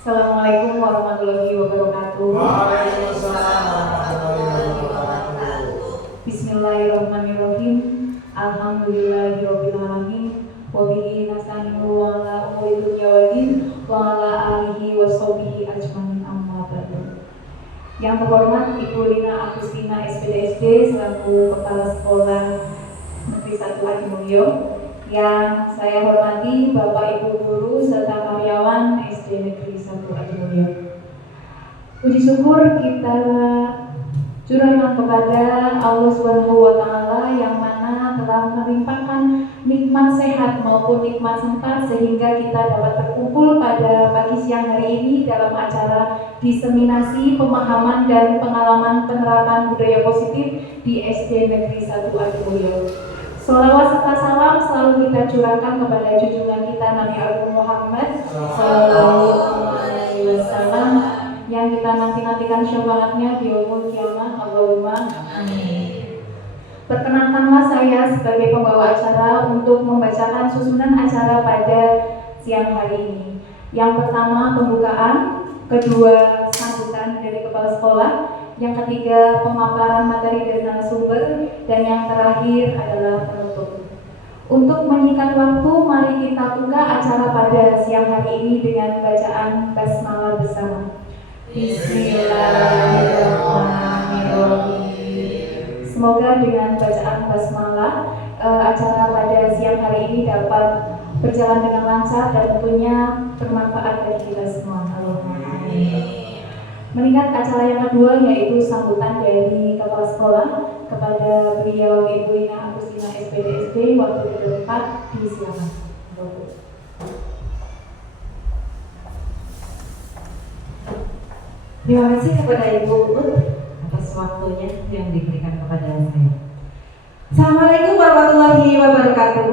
Assalamualaikum warahmatullahi wabarakatuh. Waalaikumsalam warahmatullahi wabarakatuh. Bismillahirrahmanirrahim. Alhamdulillahirabbil alamin. Wa bihi nasta'inu wa ala umuri dunya waddin wa ala alihi washabihi ajmain, amma ba'du. Yang terhormat Ibu Lina Agustina SPDSD selaku Kepala Sekolah Negeri 1 Adimulyo. Yang saya hormati Bapak Ibu guru serta karyawan SD Negeri 1 Adimulyo. Puji syukur kita curahkan kepada Allah Subhanahu wa taala yang mana telah melimpahkan nikmat sehat maupun nikmat sempat sehingga kita dapat berkumpul pada pagi siang hari ini dalam acara diseminasi pemahaman dan pengalaman penerapan budaya positif di SD Negeri 1 Adimulyo. Sholawat serta salam selalu kita curahkan kepada junjungan kita Nabi Agung Muhammad Sallallahu Alaihi Wasallam yang kita nantikan syafaatnya di yaumul kiamah. Allahumma amin. Perkenankanlah saya sebagai pembawa acara untuk membacakan susunan acara pada siang hari ini. Yang pertama pembukaan, kedua sambutan dari kepala sekolah, yang ketiga pemaparan materi dari narasumber, dan yang terakhir adalah penutup. Untuk menyingkat waktu, mari kita buka acara pada siang hari ini dengan bacaan basmalah bersama. Bismillahirrahmanirrahim. Semoga dengan bacaan basmalah acara pada siang hari ini dapat berjalan dengan lancar dan tentunya bermanfaat bagi kita semua. Allahumma amin. Mengingat acara yang kedua yaitu sambutan dari kepala sekolah kepada beliau Ibu Lina Agustina SPDSD, waktu keempat disilakan. Terima kasih kepada Ibu Ut atas waktunya yang diberikan kepada saya. Assalamualaikum warahmatullahi wabarakatuh.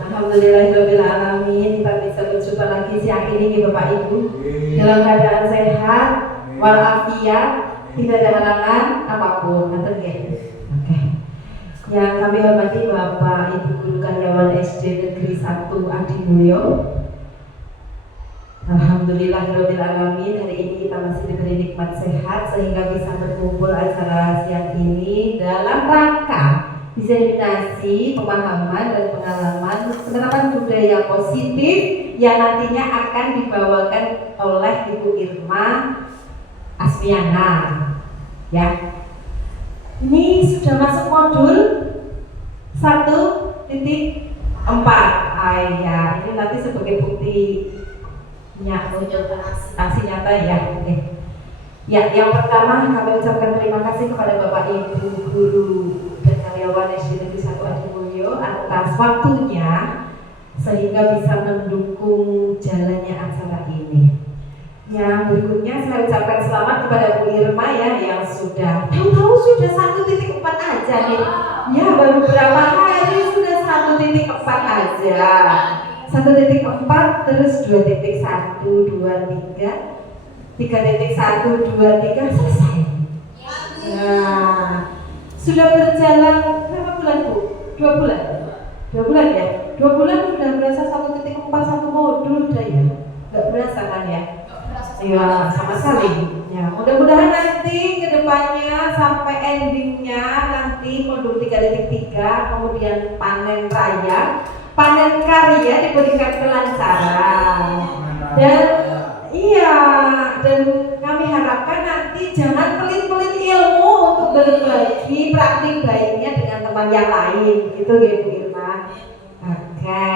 Alhamdulillahirabbil alamin, kita bisa berjumpa lagi siang ini Bapak Ibu dalam keadaan sehat walafiat, tidak ada halangan apapun. Oke. Yang kami hormati Bapak Ibu guru karyawan SD Negeri 1 Adimulyo. Alhamdulillahirabbil alamin, hari ini kita masih diberi nikmat sehat sehingga bisa berkumpul acara siang ini dalam rangka diseminasi pemahaman dan pengalaman penerapan budaya positif yang nantinya akan dibawakan oleh Ibu Irma Asmiana. Ya, ini sudah masuk modul 1.4. Ya, ini nanti sebagai bukti aksi nyata ya. Oke. Ya, yang pertama kami ucapkan terima kasih kepada Bapak Ibu guru dan karyawan SD Negeri 1 Adimulyo atas waktunya sehingga bisa mendukung jalannya acara ini. Yang berikutnya saya ucapkan selamat kepada Bu Irma ya yang sudah tahu-tahu sudah 1.4 aja nih. Ya, baru berapa hari sudah 1.4 aja. 1.4 terus 2.1, 2.3, 3.1, 2.3 selesai. Nah, sudah berjalan berapa bulan Bu? 2 bulan? 2 bulan ya? 2 bulan sudah berasa 1.4 satu modul udah ya? Gak berasa kan ya? Iya, sama sekali. Ya, mudah-mudahan nanti kedepannya sampai endingnya nanti modul 3.3 kemudian panen raya, panen karya diberikan kelancaran. Dan iya, dan kami harapkan nanti jangan pelit-pelit ilmu untuk berbagi praktik baiknya dengan teman yang lain, gitu ya Bu Irma. Oke.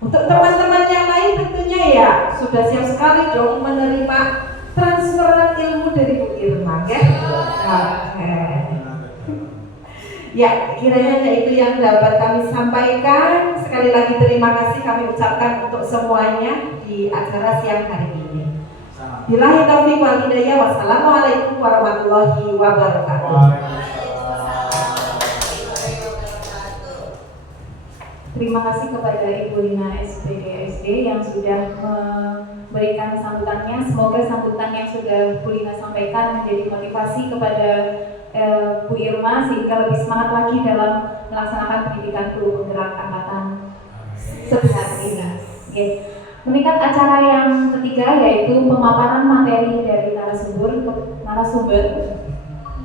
Untuk teman-teman yang lain tentunya ya sudah siap sekali dong menerima transferan ilmu dari Bu Irma, ya. Oke. Ya, kiranya itu yang dapat kami sampaikan. Sekali lagi terima kasih kami ucapkan untuk semuanya di acara siang hari ini. Billahi taufiq wal hidayah. Wassalamualaikum warahmatullahi wabarakatuh. Terima kasih kepada Ibu Lina SPDSD yang sudah memberikan sambutannya. Semoga sambutan yang sudah Bu Lina sampaikan menjadi motivasi kepada Bu Irma sehingga lebih semangat lagi dalam melaksanakan pendidikan guru penggerak angkatan sebesar ini. Oke, meningkat acara yang ketiga yaitu pemaparan materi dari narasumber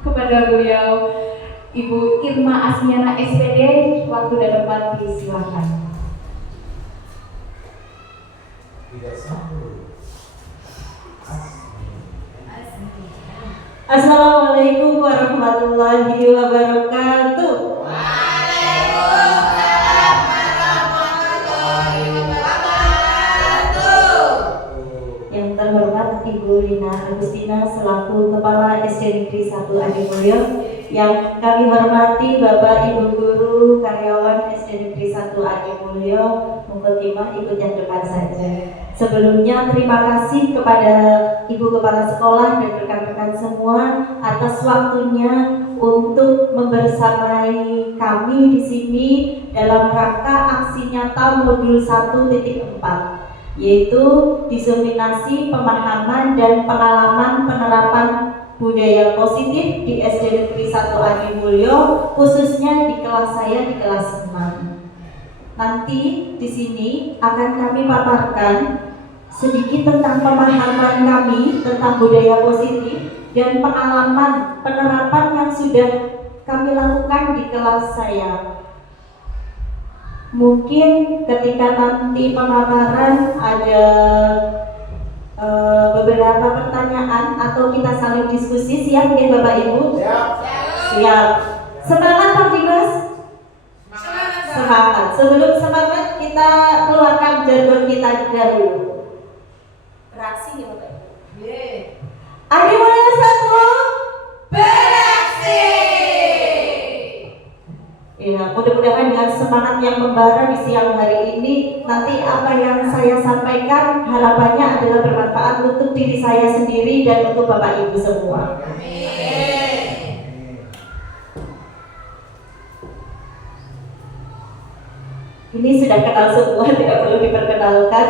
kepada beliau Ibu Irma Asmiana SPD. Waktu dan tempat disilakan. Assalamualaikum warahmatullahi wabarakatuh. Waalaikumsalam warahmatullahi wabarakatuh. Yang terhormat Ibu Lina Agustina selaku Kepala SD Negeri 1 Adimulyo, yang kami hormati Bapak Ibu Guru karyawan SD Negeri 1 Adimulyo, Mukhotimah ikut yang depan saja. Sebelumnya terima kasih kepada Ibu Kepala Sekolah dan rekan-rekan semua atas waktunya untuk membersamai kami di sini dalam rangka aksi nyata modul 1.4, yaitu diseminasi pemahaman dan pengalaman penerapan budaya positif di SD Negeri 1 Adimulyo, khususnya di kelas saya di kelas 6. Nanti di sini akan kami paparkan sedikit tentang pemahaman kami tentang budaya positif dan pengalaman penerapan yang sudah kami lakukan di kelas saya. Mungkin ketika nanti pemaparan ada beberapa pertanyaan atau kita saling diskusi, siap ya Bapak Ibu? Siap. Semangat Pak Dimas? Semangat. Sebelum semangat kita keluarkan jargon kita dahulu. Reaksi ya Bapak Ibu? Adimulyo 1 beraksi. Ya, mudah-mudahan dengan semangat yang membara di siang hari ini, nanti apa yang saya sampaikan harapannya adalah bermanfaat untuk diri saya sendiri dan untuk Bapak Ibu semua. Ini sudah kenal semua, tidak perlu diperkenalkan.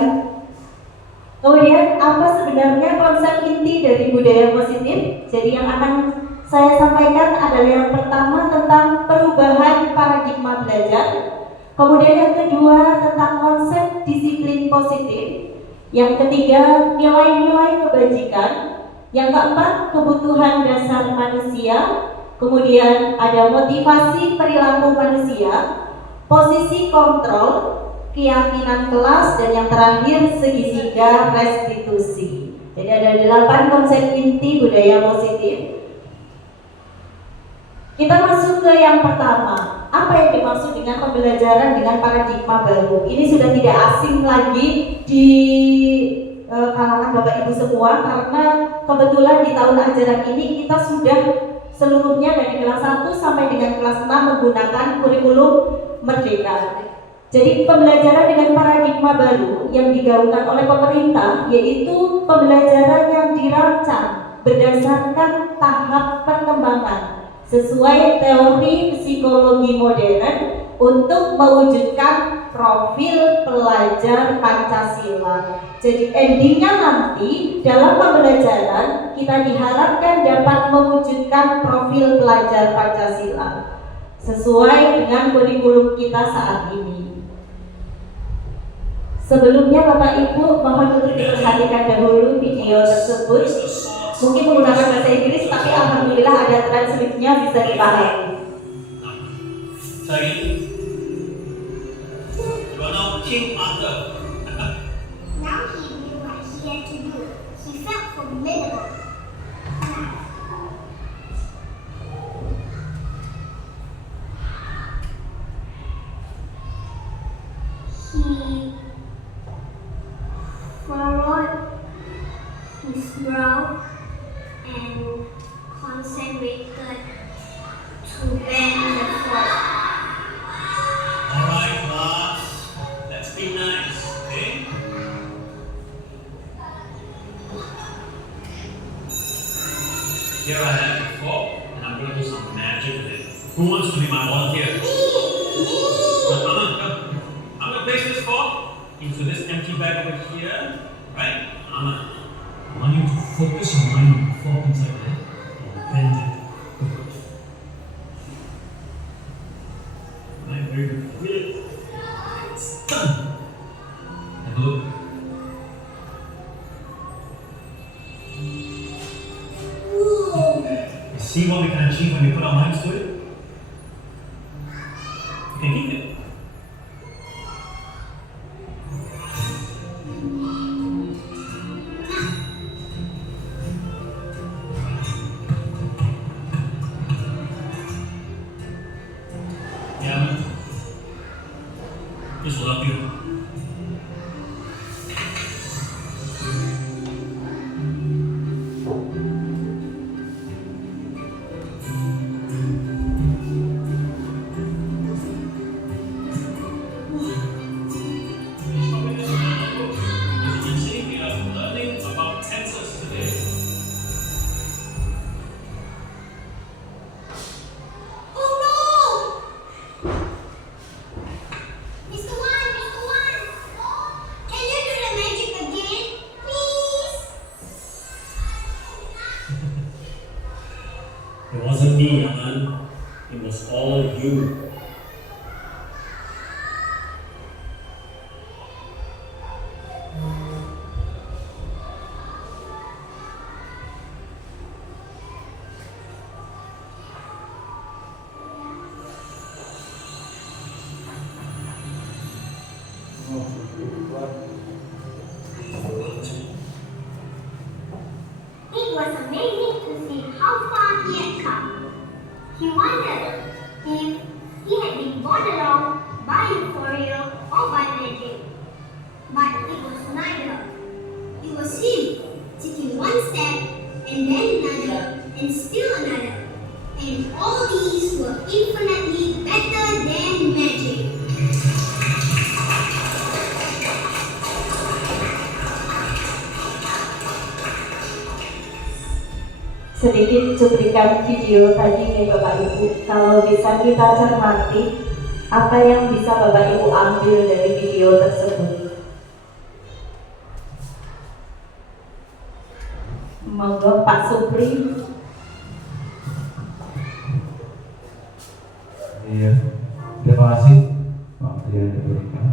Kemudian apa sebenarnya konsep inti dari budaya positif? Jadi yang akan saya sampaikan adalah yang pertama tentang perubahan paradigma belajar. Kemudian yang kedua tentang konsep disiplin positif. Yang ketiga nilai-nilai kebajikan. Yang keempat kebutuhan dasar manusia. Kemudian ada motivasi perilaku manusia, posisi kontrol, keyakinan kelas, dan yang terakhir segitiga restitusi. Jadi ada 8 konsep inti budaya positif. Kita masuk ke yang pertama. Apa yang dimaksud dengan pembelajaran dengan paradigma baru? Ini sudah tidak asing lagi di kalangan Bapak Ibu semua, karena kebetulan di tahun ajaran ini kita sudah seluruhnya dari kelas 1 sampai dengan kelas 6 menggunakan kurikulum merdeka. Jadi pembelajaran dengan paradigma baru yang digaungkan oleh pemerintah, yaitu pembelajaran yang dirancang berdasarkan tahap perkembangan sesuai teori psikologi modern untuk mewujudkan profil pelajar Pancasila. Jadi endingnya nanti dalam pembelajaran kita diharapkan dapat mewujudkan profil pelajar Pancasila sesuai dengan kurikulum kita saat ini. Sebelumnya Bapak Ibu mohon untuk diperhatikan dahulu video tersebut. Mungkin menggunakan bahasa Inggris, tapi alhamdulillah ada translate-nya, bisa dipahami. Sorry. You are now King Arthur. Now he knew what he had to do. He felt formidable. He furrowed his brow and concentrated to bend the fort. Alright, class. Let's be nice, okay? Here I have the fork, and I'm going to do some magic with it. Who wants to be my volunteer? Come. I'm going to place this fork into this empty bag over here, right? I want you to focus your mind on the fork inside there and bend it. Right, very good. It's done. Have a look see what we can achieve when we put our minds to it. We can keep it. Yeah, man. Just love you. It wasn't me, Aman. It was all you. It was amazing to see how far he had come. He wondered if he had been born along by euphoria or by magic. But it was neither. It was him taking one step and then another and still another. And all these were infinitely better than magic. Sedikit cuplikan video tadi nih Bapak Ibu. Kalau bisa kita cermati apa yang bisa Bapak Ibu ambil dari video tersebut. Monggo Pak Supri. Iya, terima kasih waktu yang diberikan.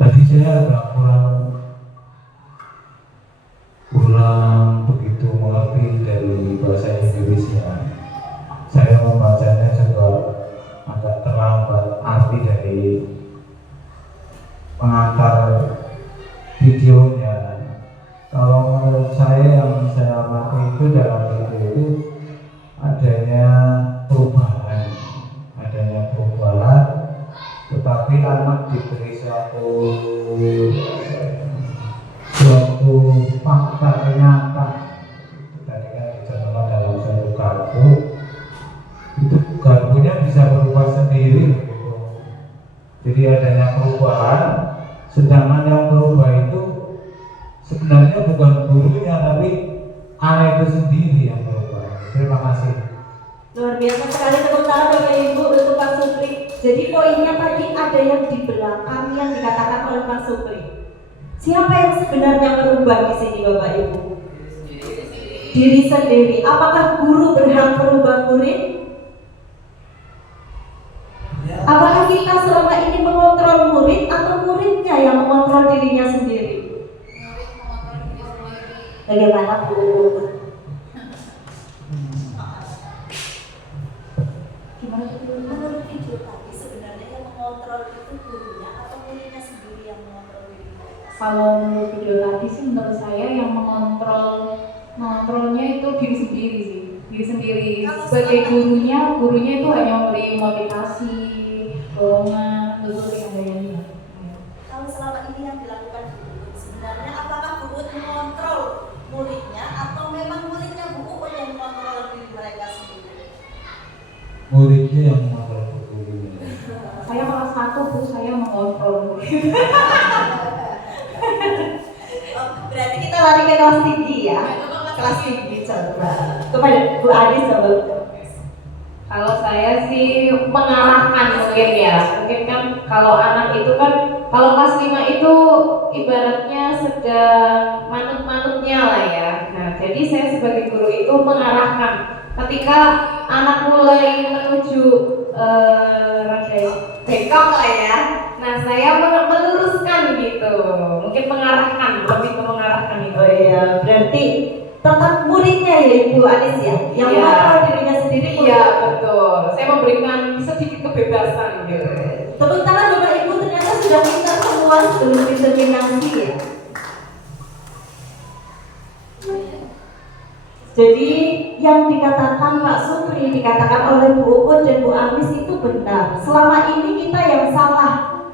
Tadi saya agak kurang begitu mengerti dari bahasa Indonesia. Saya membacanya juga agak terlambat arti dari pengantar videonya. Kalau menurut saya yang saya amati itu dalam video itu adanya perubahan, tetapi anak diberi suatu fakta kenyataan. Tadi kan dicontohkan dalam satu garpu, itu garpunya bisa berubah sendiri begitu. Jadi adanya perubahan, sedangkan yang berubah itu sebenarnya bukan gurunya tapi anak itu sendiri yang berubah. Terima kasih. Luar biasa sekali tepuk tangan Bapak Ibu untuk Pak Supri. Jadi poinnya tadi ada yang di belakang yang dikatakan oleh Pak Supri. Siapa yang sebenarnya berubah di sini Bapak Ibu? Diri sendiri. Apakah guru berhak merubah murid? Apakah kita selama ini mengontrol murid atau muridnya yang mengontrol dirinya sendiri? Bagaimana Bu? Gimana tuh? Menurut video tadi sebenarnya yang mengontrol itu gurunya atau muridnya sendiri yang mengontrol dirinya? Kalau menurut video tadi sih menurut saya yang mengontrolnya itu diri sendiri sih, diri sendiri. Sebagai gurunya itu hanya memberi motivasi, dorongan, tutur yang lainnya. Kalau selama ini yang dilakukan guru, sebenarnya apakah guru mengontrol muridnya atau memang muridnya guru yang mengontrol diri mereka sendiri? Muridnya yang mengontrol gurunya. Saya kelas 1 Bu, saya mengontrol murid. Oh, berarti kita lari ke kelas tinggi ya? Kelas tinggi coba. Kepada Bu Adis coba. Kalau saya sih mengarahkan mungkin ya. Mungkin kan kalau anak itu kan kalau kelas 5 itu ibaratnya sedang manut-manutnya lah ya. Nah, jadi saya sebagai guru itu mengarahkan. Ketika anak mulai menuju bengkok lah ya. Nah, saya meluruskan gitu. Mungkin mengarahkan, lebih ke mengarahkan itu. Oh iya, berarti tetap muridnya ya Ibu Anis ya, yang Iya. mengontrol dirinya sendiri. Iya betul. Saya memberikan sedikit kebebasan gitu. Tepuk tangan Bapak Ibu, ternyata sudah pintar semua sebelum determinasi ya. Jadi yang dikatakan Pak Supri, dikatakan oleh Bu Uut dan Bu Anis itu benar. Selama ini kita yang salah,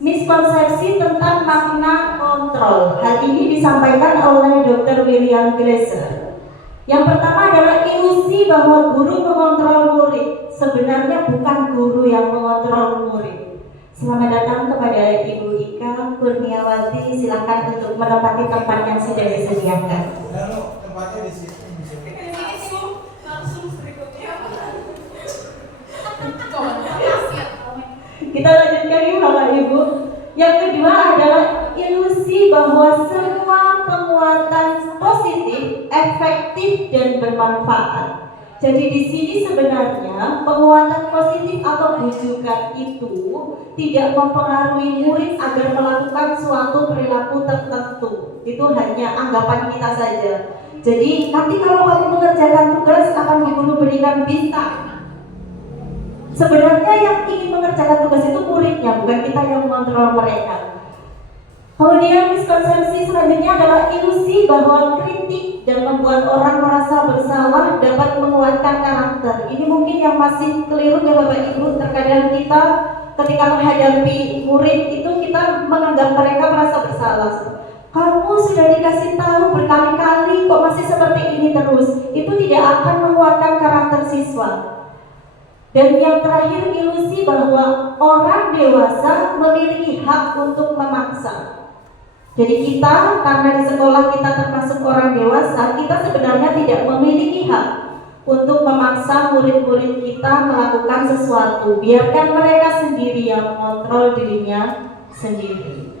miskonsepsi tentang makna kontrol. Hal ini disampaikan oleh Dr. William Glasser. Yang pertama adalah ilusi bahwa guru mengontrol murid. Sebenarnya bukan guru yang mengontrol murid. Selamat datang kepada Ibu Ika Kurniawati. Silakan untuk menempati tempat yang sudah disediakan. Lalu tempatnya di situ. Kita lanjutkan yuk Bapak Ibu. Yang kedua adalah ilusi bahwa semua penguatan positif, efektif dan bermanfaat. Jadi di sini sebenarnya penguatan positif atau bujukan itu tidak mempengaruhi murid agar melakukan suatu perilaku tertentu. Itu hanya anggapan kita saja. Jadi nanti kalau kamu mengerjakan tugas akan guru berikan bintang. Sebenarnya yang ingin mengerjakan tugas itu muridnya, bukan kita yang mengontrol mereka. Kemudian miskonsepsi selanjutnya adalah ilusi bahwa kritik dan membuat orang merasa bersalah dapat menguatkan karakter. Ini mungkin yang masih keliru ya Bapak Ibu. Terkadang kita ketika menghadapi murid itu kita menganggap mereka merasa bersalah. Kamu sudah dikasih tahu berkali-kali kok masih seperti ini terus. Itu tidak akan menguatkan karakter siswa. Dan yang terakhir ilusi bahwa orang dewasa memiliki hak untuk memaksa. Jadi kita karena di sekolah kita termasuk orang dewasa, kita sebenarnya tidak memiliki hak untuk memaksa murid-murid kita melakukan sesuatu. Biarkan mereka sendiri yang mengontrol dirinya sendiri.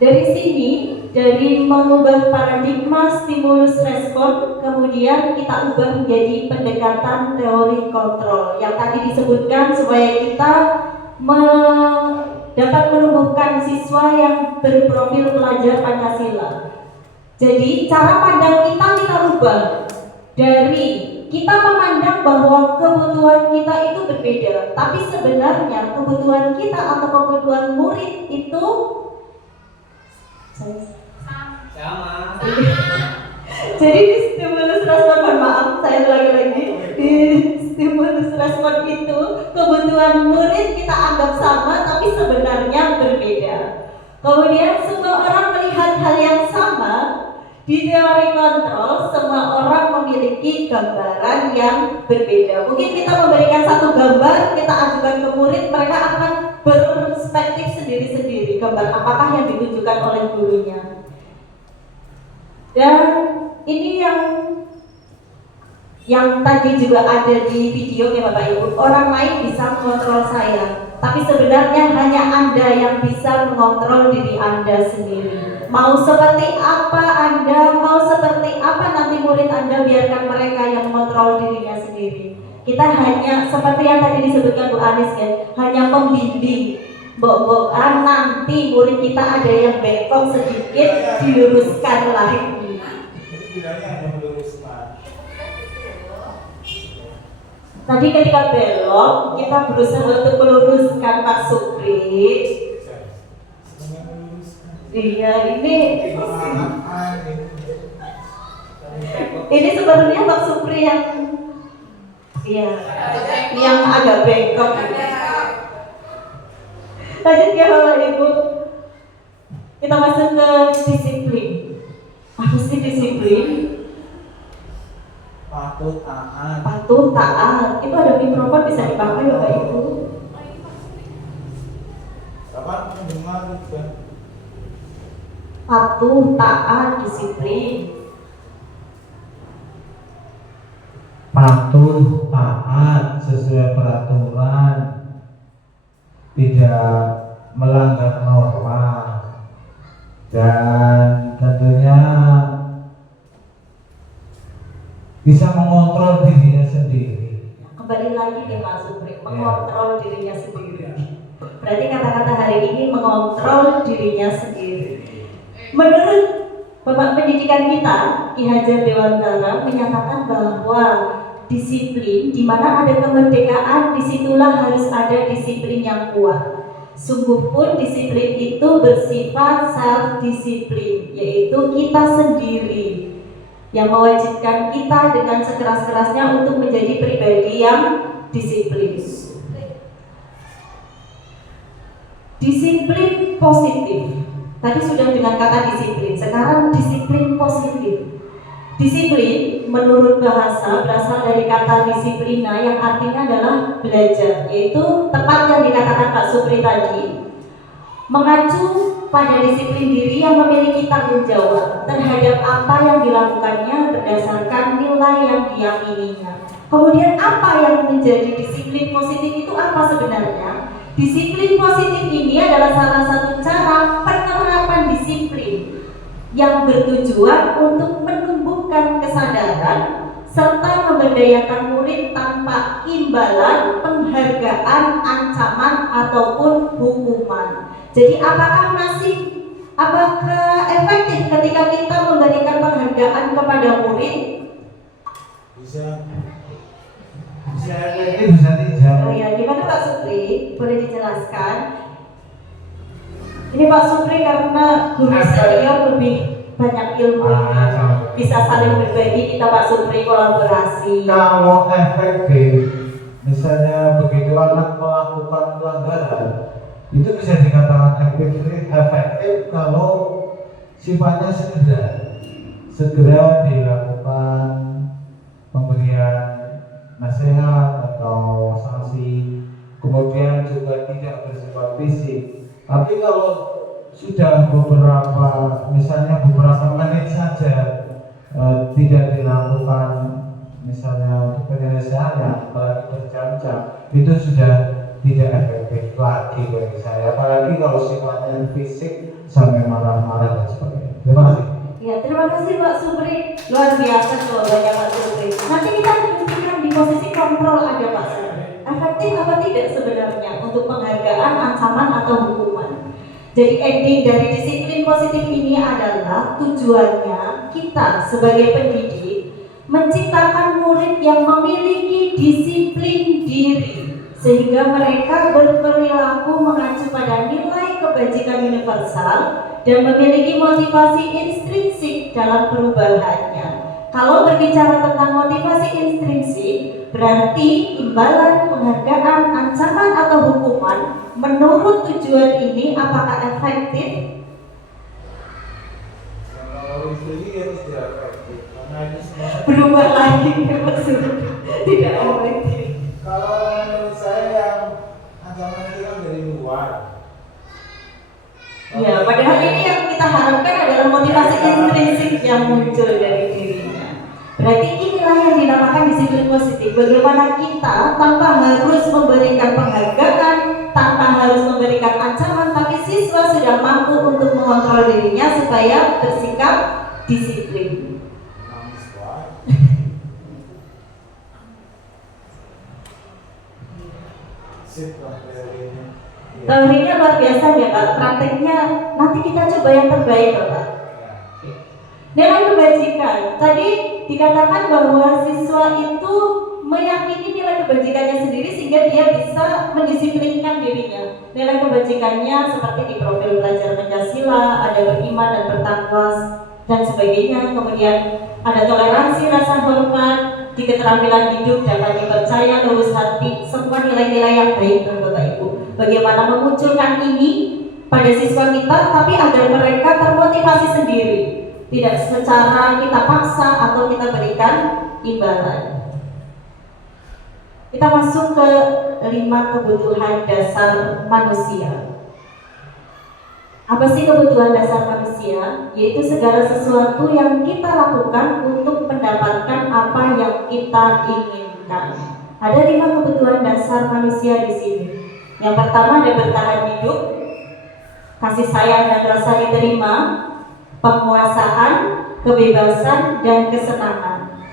Dari sini, dari mengubah paradigma stimulus respon, kemudian kita ubah menjadi pendekatan teori kontrol yang tadi disebutkan supaya kita dapat menumbuhkan siswa yang berprofil pelajar Pancasila. Jadi cara pandang kita rubah dari kita memandang bahwa kebutuhan kita itu berbeda, tapi sebenarnya kebutuhan kita atau kebutuhan murid itu Sama. Jadi di stimulus respon, mohon maaf saya ulangi lagi. Di stimulus respon itu kebutuhan murid kita anggap sama tapi sebenarnya berbeda. Kemudian semua orang melihat hal yang sama. Di teori kontrol semua orang memiliki gambaran yang berbeda. Mungkin kita memberikan satu gambar, kita ajukan ke murid, mereka akan berperspektif sendiri-sendiri gambar apakah yang ditunjukkan oleh gurunya. Dan ini yang tadi juga ada di video ya Bapak Ibu, orang lain bisa mengontrol saya, tapi sebenarnya hanya Anda yang bisa mengontrol diri Anda sendiri. Mau seperti apa Anda, mau seperti apa nanti murid Anda, biarkan mereka yang mengontrol dirinya sendiri. Kita hanya seperti yang tadi disebutkan Bu Anis ya, hanya pembimbing. Mbok-mbokan nanti murid kita ada yang bengkok sedikit, diluruskan lagi. Bilangnya hanya meluruskan. Tadi ketika belok, kita berusaha untuk meluruskan Pak Supri. Iya, ini sebenarnya Pak Supri yang agak bengkok. Lanjut ya Bapak Ibu, kita masuk ke disiplin. Apa sih disiplin? Patuh taat. Patuh taat. Itu ada mikrofon bisa dipakai Bapak Ibu. Kapan mendengar juga? Patuh taat disiplin. Patuh taat sesuai peraturan, tidak melanggar norma, dan tentunya bisa mengontrol dirinya sendiri. Kembali lagi nih Mas Supri, mengontrol dirinya sendiri. Berarti kata-kata hari ini mengontrol dirinya sendiri. Menurut Bapak pendidikan kita, Ki Hajar Dewantara, menyatakan bahwa disiplin, di mana ada kemerdekaan, disitulah harus ada disiplin yang kuat. Sungguh pun disiplin itu bersifat self-disiplin, yaitu kita sendiri yang mewajibkan kita dengan sekeras-kerasnya untuk menjadi pribadi yang disiplin. Disiplin positif. Tadi sudah dengan kata disiplin, sekarang disiplin positif. Disiplin menurut bahasa berasal dari kata disiplina yang artinya adalah belajar, yaitu tepat yang dikatakan Pak Supri tadi, mengacu pada disiplin diri yang memiliki tanggung jawab terhadap apa yang dilakukannya berdasarkan nilai yang diyakininya. Kemudian apa yang menjadi disiplin positif itu apa sebenarnya? Disiplin positif ini adalah salah satu cara penerapan disiplin yang bertujuan untuk menumbuhkan kesadaran serta memberdayakan murid tanpa imbalan, penghargaan, ancaman ataupun hukuman. Jadi apakah efektif ketika kita memberikan penghargaan kepada murid? Bisa efektif, bisa tidak. Oh ya, gimana Pak Supri? Boleh dijelaskan? Ini Pak Supri karena guru senior lebih banyak ilmu, bisa saling berbagi, kita Pak Supri kolaborasi. Kalau efektif, misalnya begitu anak melakukan pelanggaran, itu bisa dikatakan efektif kalau sifatnya segera dilakukan pemberian nasihat atau sanksi, kemudian juga tidak bersifat fisik. Tapi kalau sudah beberapa menit saja tidak dilakukan, misalnya untuk penyelesaiannya, apalagi berjam-jam, itu sudah tidak efektif lagi bagi saya. Apalagi kalau sifatnya fisik sampai marah-marah dan sebagainya. Terima kasih. Ya, terima kasih Pak Supri, luar biasa jawabannya Pak Supri. Nanti kita buktikan di posisi kontrol ada Pak Supri. Efektif apa tidak sebenarnya untuk penghargaan, ancaman atau hukuman? Jadi ending dari disiplin positif ini adalah tujuannya kita sebagai pendidik menciptakan murid yang memiliki disiplin diri sehingga mereka berperilaku mengacu pada nilai kebajikan universal dan memiliki motivasi intrinsik dalam perubahannya. Kalau berbicara tentang motivasi intrinsik, berarti imbalan, penghargaan, ancaman atau hukuman menurut tujuan ini apakah efektif? Kalau ini harus tidak efektif, karena ini semua Berubah lagi maksudnya tidak efektif. kalau menurut saya yang ancaman itu kan dari luar. Ya, padahal ini yang kita harapkan adalah motivasi intrinsik yang muncul dari dirinya. Berarti inilah yang dinamakan disiplin positif. Bagaimana kita tanpa harus memberikan penghargaan, tanpa harus memberikan ancaman, tapi siswa sudah mampu untuk mengontrol dirinya supaya bersikap disiplin. Teorinya luar biasa ya Pak, prakteknya nanti kita coba yang terbaik Pak. Nilai kebajikan, tadi dikatakan bahwa siswa itu meyakini nilai kebajikannya sendiri sehingga dia bisa mendisiplinkan dirinya. Nilai kebajikannya seperti di profil pelajar Pancasila, ada beriman dan bertakwa dan sebagainya. Kemudian ada toleransi, rasa hormat, di keterampilan hidup dapat dipercaya, lurus hati, semua nilai-nilai yang baik Bapak Ibu. Bagaimana memunculkan ini pada siswa kita, tapi agar mereka termotivasi sendiri, tidak secara kita paksa atau kita berikan imbalan. Kita masuk ke 5 kebutuhan dasar manusia. Apa sih kebutuhan dasar manusia? Yaitu segala sesuatu yang kita lakukan untuk mendapatkan apa yang kita inginkan. Ada 5 kebutuhan dasar manusia di sini. Yang pertama ada bertahan hidup, kasih sayang dan rasa diterima, penguasaan, kebebasan, dan kesenangan.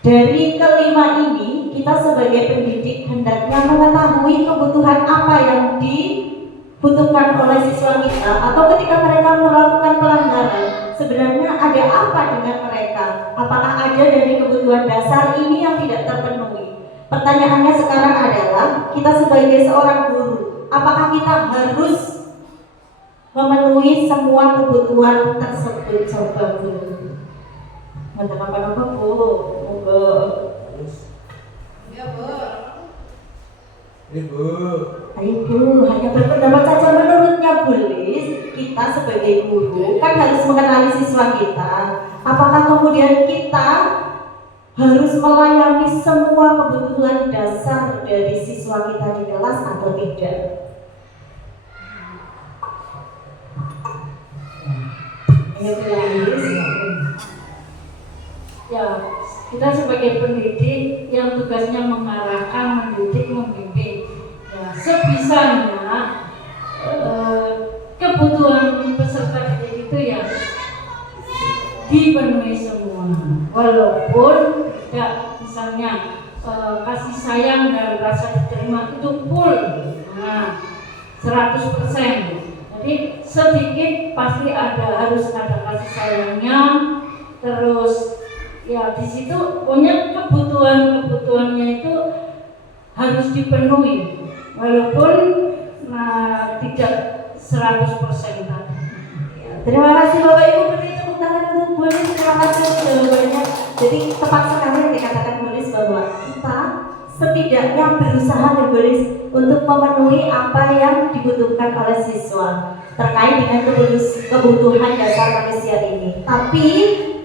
Dari kelima ini, kita sebagai pendidik hendaknya mengetahui kebutuhan apa yang dibutuhkan oleh siswa kita, atau ketika mereka melakukan pelanggaran, sebenarnya ada apa dengan mereka? Apakah ada dari kebutuhan dasar ini yang tidak terpenuhi? Pertanyaannya sekarang adalah, kita sebagai seorang guru, apakah kita harus memenuhi semua kebutuhan tersebut? Coba Bu. Mata apa Bu? Moga. Ya Bu. Ibu. Ayo Bu, hanya berpendapat saja. Menurutnya Bu Lis, kita sebagai guru kan harus mengenali siswa kita. Apakah kemudian kita harus melayani semua kebutuhan dasar dari siswa kita di kelas atau tidak? Ayo Bu Lis. Ya, kita sebagai pendidik yang tugasnya mengarahkan, mendidik, membimbing. Ya, sebisanya kebutuhan peserta didik itu ya dipenuhi semua. Walaupun tidak, misalnya kasih sayang dan rasa diterima itu full, 100%. Jadi sedikit pasti harus ada kasih sayangnya. Terus ya di situ punya kebutuhannya itu harus dipenuhi walaupun tidak 100% tadi. Terima kasih Bapak Ibu, beri tepuk tangan untuk Bu Lis. Terima kasih jawabannya. Jadi tepat sekali yang dikatakan Bu Lis bahwa kita setidaknya berusaha Bu Lis untuk memenuhi apa yang dibutuhkan oleh siswa terkait dengan kebutuhan dasar manusia ini. Tapi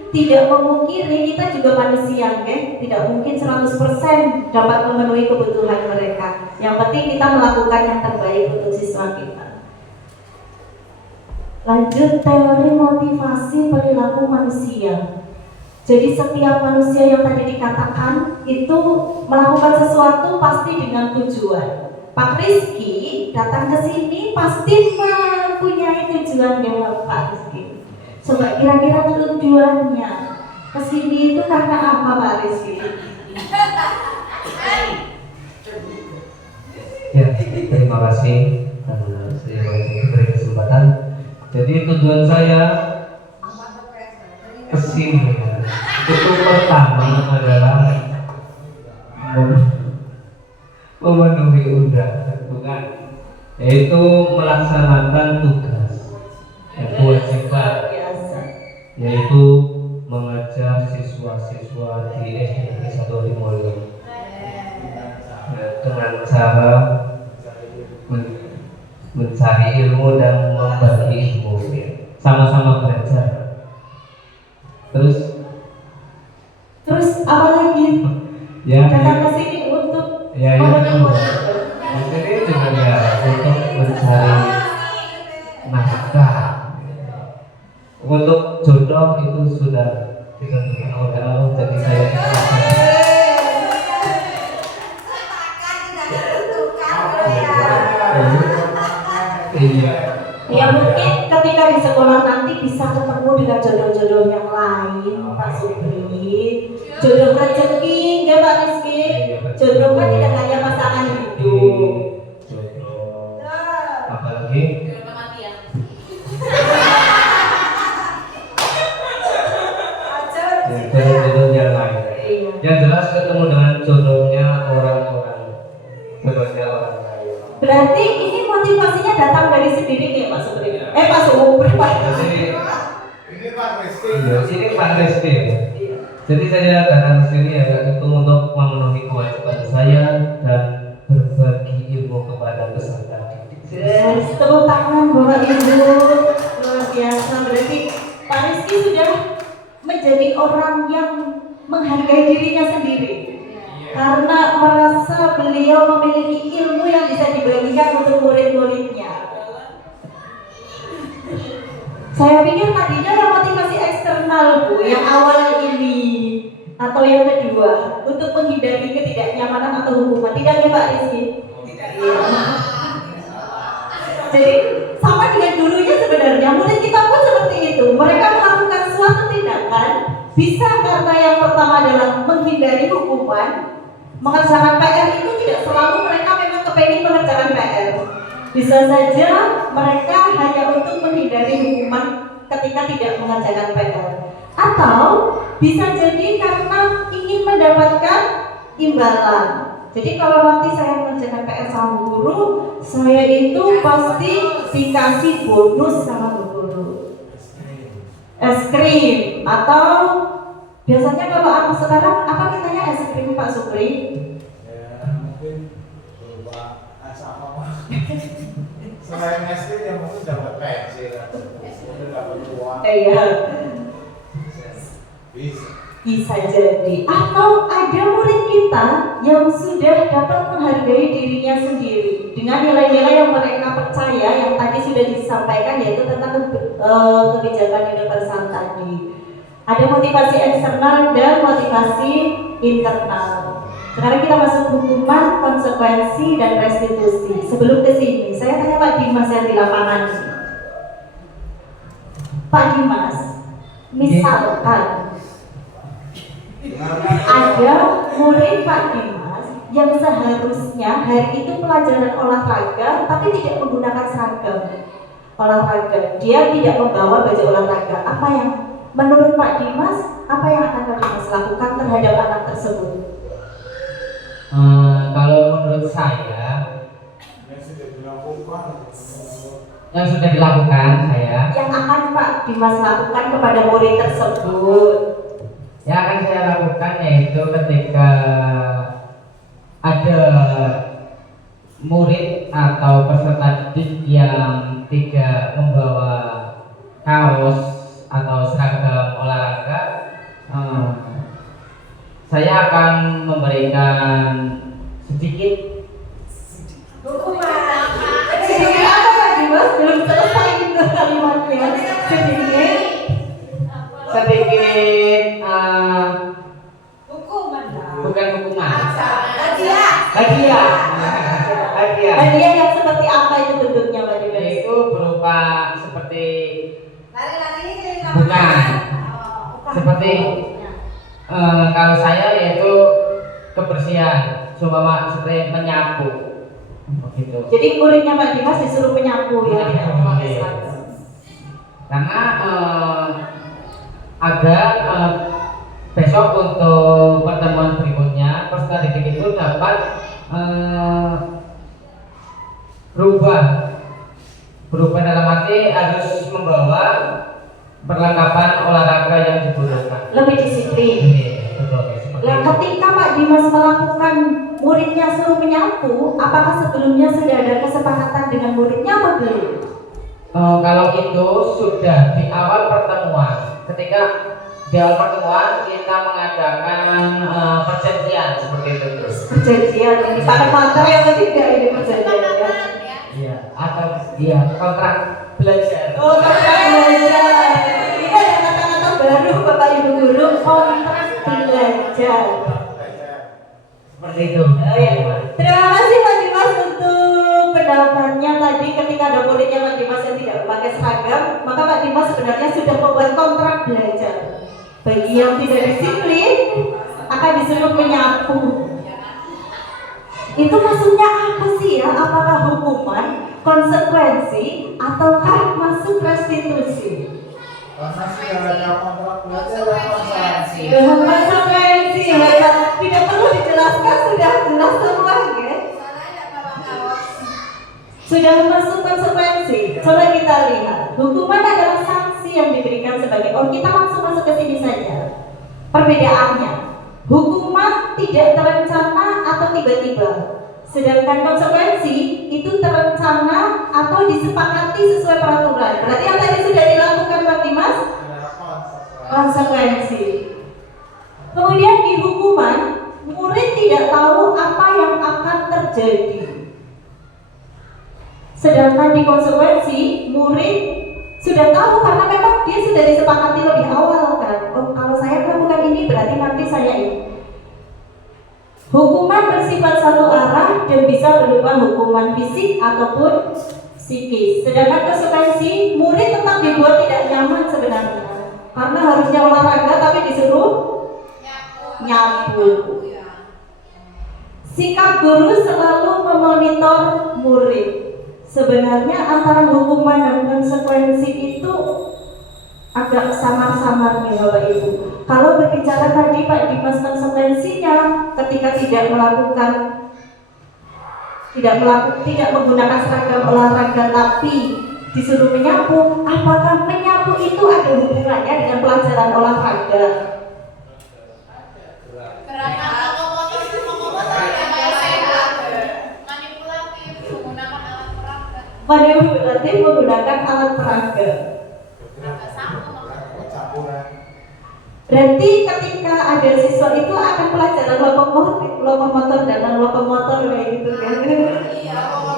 tidak memungkiri kita juga manusia, okay? Tidak mungkin 100% dapat memenuhi kebutuhan mereka. Yang penting kita melakukan yang terbaik untuk siswa kita. Lanjut, teori motivasi perilaku manusia. Jadi setiap manusia yang tadi dikatakan itu melakukan sesuatu pasti dengan tujuan. Pak Rizky datang ke sini pasti mempunyai tujuan yang Pak Rizky. Coba kira-kira tujuannya kesini itu karena apa Pak Rizky? Ya, terima kasih saya diberi kesempatan. Jadi tujuan saya kesini itu pertama adalah memenuhi undangan, yaitu melaksanakan tugas dan kewajiban, yaitu mengajar siswa-siswa di SD Satu Limolo dengan cara mencari ilmu dan membagi ilmu, sama-sama belajar. Terus apa lagi? Ya, Datang ke sini untuk ya, memenuhi di sini juga ya untuk mencari nafkah. Untuk jodoh itu sudah ditentukan oleh Allah, jadi saya iya. Ya mungkin ketika di sekolah nanti bisa ketemu dengan jodoh-jodoh yang lain, Pak Supri. Jodoh rezeki, ya Pak Rizky. Jodoh kan tidak hanya pasangan hidup. Jodoh. Apalagi? Jodoh yang lain. Yang jelas ketemu dengan jodohnya orang-orang lain. Berarti ini motivasinya datang dari sendiri nih Pak Supri. Pak Supri Pak. Ini Pak Rizky. Iya, ini Pak Rizky. Jadi saya datang ke sini ya itu untuk memenuhi kewajiban saya dan berbagi ilmu kepada peserta didik. Yes, tepuk tangan Bapak Ibu. Luar biasa. Berarti Pak Rizky sudah menjadi orang yang menghargai dirinya sendiri. Karena merasa beliau memiliki ilmu yang bisa dibagikan untuk murid-muridnya. Saya pikir tadinya yang motivasi eksternal Bu, yang awal ini atau yang kedua untuk menghindari ketidaknyamanan atau hukuman. Tidak ya Pak Rizky? Iya. Jadi sama dengan gurunya sebenarnya, murid kita pun seperti itu. Mereka melakukan suatu tindakan bisa karena yang pertama adalah menghindari hukuman. Mengerjakan PR itu tidak selalu mereka memang kepengen mengerjakan PR. Bisa saja mereka hanya untuk menghindari hukuman ketika tidak mengerjakan PR. Atau bisa jadi karena ingin mendapatkan imbalan. Jadi kalau nanti saya mengerjakan PR sama guru, saya itu pasti dikasih bonus sama guru. Es krim atau biasanya kalau aku sekarang apa kitanya es krim Pak Supri? Ya mungkin berupa es apa Pak? Selain es krim ya mungkin dapat pensil, mungkin dapat uang. Iya. Bisa jadi. Atau ada murid kita yang sudah dapat menghargai dirinya sendiri dengan nilai-nilai yang mereka percaya yang tadi sudah disampaikan, yaitu tentang kebijakan universal tadi. Ada motivasi eksternal dan motivasi internal. Sekarang kita masuk hukuman, konsekuensi, dan restitusi. Sebelum ke sini, saya tanya Pak Dimas yang di lapangan. Pak Dimas, misalkan ada murid Pak Dimas yang seharusnya hari itu pelajaran olahraga tapi tidak menggunakan seragam olahraga, dia tidak membawa baju olahraga. Apa yang menurut Pak Dimas, apa yang akan Pak Dimas lakukan terhadap anak tersebut? Kalau menurut saya yang sudah dilakukan yang akan Pak Dimas lakukan kepada murid tersebut, yang akan saya lakukan yaitu ketika ada murid atau peserta didik yang tidak membawa kaos atau seragam olahraga, saya akan memberikan sedikit hukuman. Sedikit apa Pak Dimas? Belum selesai itu kalimatnya. sedikit Hukuman. bukan hukuman, Hadiah. hadiah Hadiah yang seperti apa itu bentuknya Pak Dimas? yaitu berupa seperti Bukan. seperti kalau saya yaitu kebersihan, seumpama seperti menyapu begitu. Jadi muridnya Pak Dimas disuruh menyapu ya, tidak memakai seragam. Karena agar besok untuk pertemuan berikutnya peserta didik itu dapat berubah dalam arti harus membawa perlengkapan olahraga yang dibutuhkan. Lebih disiplin. Nah, ketika Pak Dimas melakukan muridnya suruh menyapu, apakah sebelumnya sudah ada kesepakatan dengan muridnya atau belum? Kalau itu sudah di awal pertemuan, ketika di awal pertemuan kita mengadakan perjanjian seperti itu. Perjanjian ini pakai mata yang tidak ini perjanjian ya? Iya, atau iya kontrak belajar. Oh, kontrak belajar. Ini ada kata-kata baru Bapak Ibu guru, kontrak belajar. Seperti itu. Oh, ya. Terima kasih Pak Dimas untuk pendapatnya tadi. Ketika ada muridnya Pak Dimas yang tidak memakai seragam, maka Pak Dimas sebenarnya sudah membuat kontrak belajar. Bagi yang tidak disiplin akan disuruh menyapu. Itu maksudnya apa sih ya? Apakah hukuman, konsekuensi, ataukah masuk restitusi? Karena sudah ada kontrak belajar konsekuensi. Konsekuensi ya, tidak perlu dijelaskan, sudah jelas semua ya. Sudah masuk konsekuensi. Coba kita lihat. Hukuman adalah sanksi yang diberikan sebagai kita langsung masuk ke sini saja. Perbedaannya, hukuman tidak terencana atau tiba-tiba. Sedangkan konsekuensi itu terencana atau disepakati sesuai peraturan. Berarti yang tadi sudah dilakukan Pak Dimas, konsekuensi. Kemudian di hukuman, murid tidak tahu apa yang akan terjadi. Sedangkan di konsekuensi, murid sudah tahu karena memang dia sudah disepakati lebih awal kan. Oh, kalau saya melakukan ini berarti nanti saya ini. Hukuman bersifat satu arah dan bisa berupa hukuman fisik ataupun psikis. Sedangkan konsekuensi, murid tetap dibuat tidak nyaman sebenarnya. Karena harusnya olahraga tapi disuruh nyapu. Sikap guru selalu memonitor murid. Sebenarnya antara hukuman dan konsekuensi itu agak samar-samar nih Bapak Ibu. Kalau berbicara tadi Pak Dimas konsekuensinya ketika tidak menggunakan seragam olahraga tapi disuruh menyapu, apakah menyapu itu ada hubungannya dengan pelajaran olahraga? Manipulatif menggunakan alat peraga. Berarti ketika ada siswa itu akan pelajaran lokomotor dan non-lokomotor kayak gitu kan?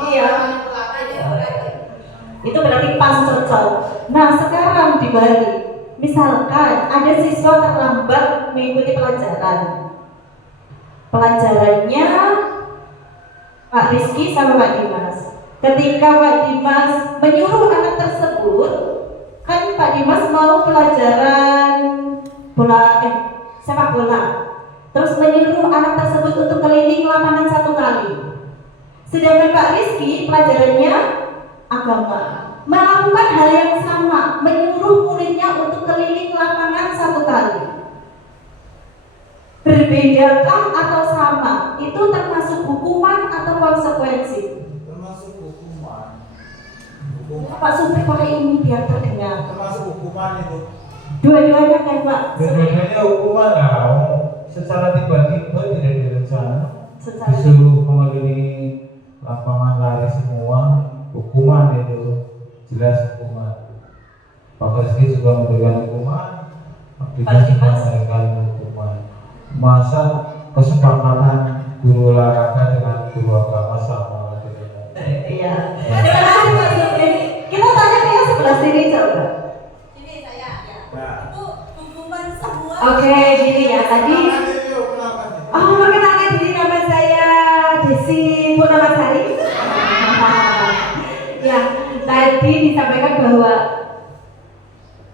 Iya. Itu berarti pas cocok. Nah sekarang dibalik, misalkan ada siswa terlambat mengikuti pelajarannya Pak Rizky sama Pak Dimas. Ketika Pak Dimas menyuruh anak tersebut, kan Pak Dimas mau pelajaran sepak bola, terus menyuruh anak tersebut untuk keliling lapangan 1 kali. Sedangkan Pak Rizky pelajarannya agama, melakukan hal yang sama, menyuruh muridnya untuk keliling lapangan 1 kali. Berbedakah atau sama? Itu termasuk hukuman atau konsekuensi? Termasuk hukuman. Pak Supri pakai ini biar terdengar. Termasuk hukuman itu. Dua-duanya kan Pak? Dua-duanya hukuman lah. Secara tiba-tiba tidak direncana. Secara Disuruh mengelilingi lapangan lari semua, hukuman itu jelas hukuman. Pak Rizky juga memberikan hukuman, Pak Dimas juga memberikan hukuman. Masa kesepakatan guru olahraga dengan guru agama sama dengan? Iya. Terima kasih Pak Supri. Kita tanya ke yang sebelah sini coba. Oke, gini ya tadi. Oh, perkenalkan diri, nama saya Desi Purnamasari. Ya, tadi disampaikan bahwa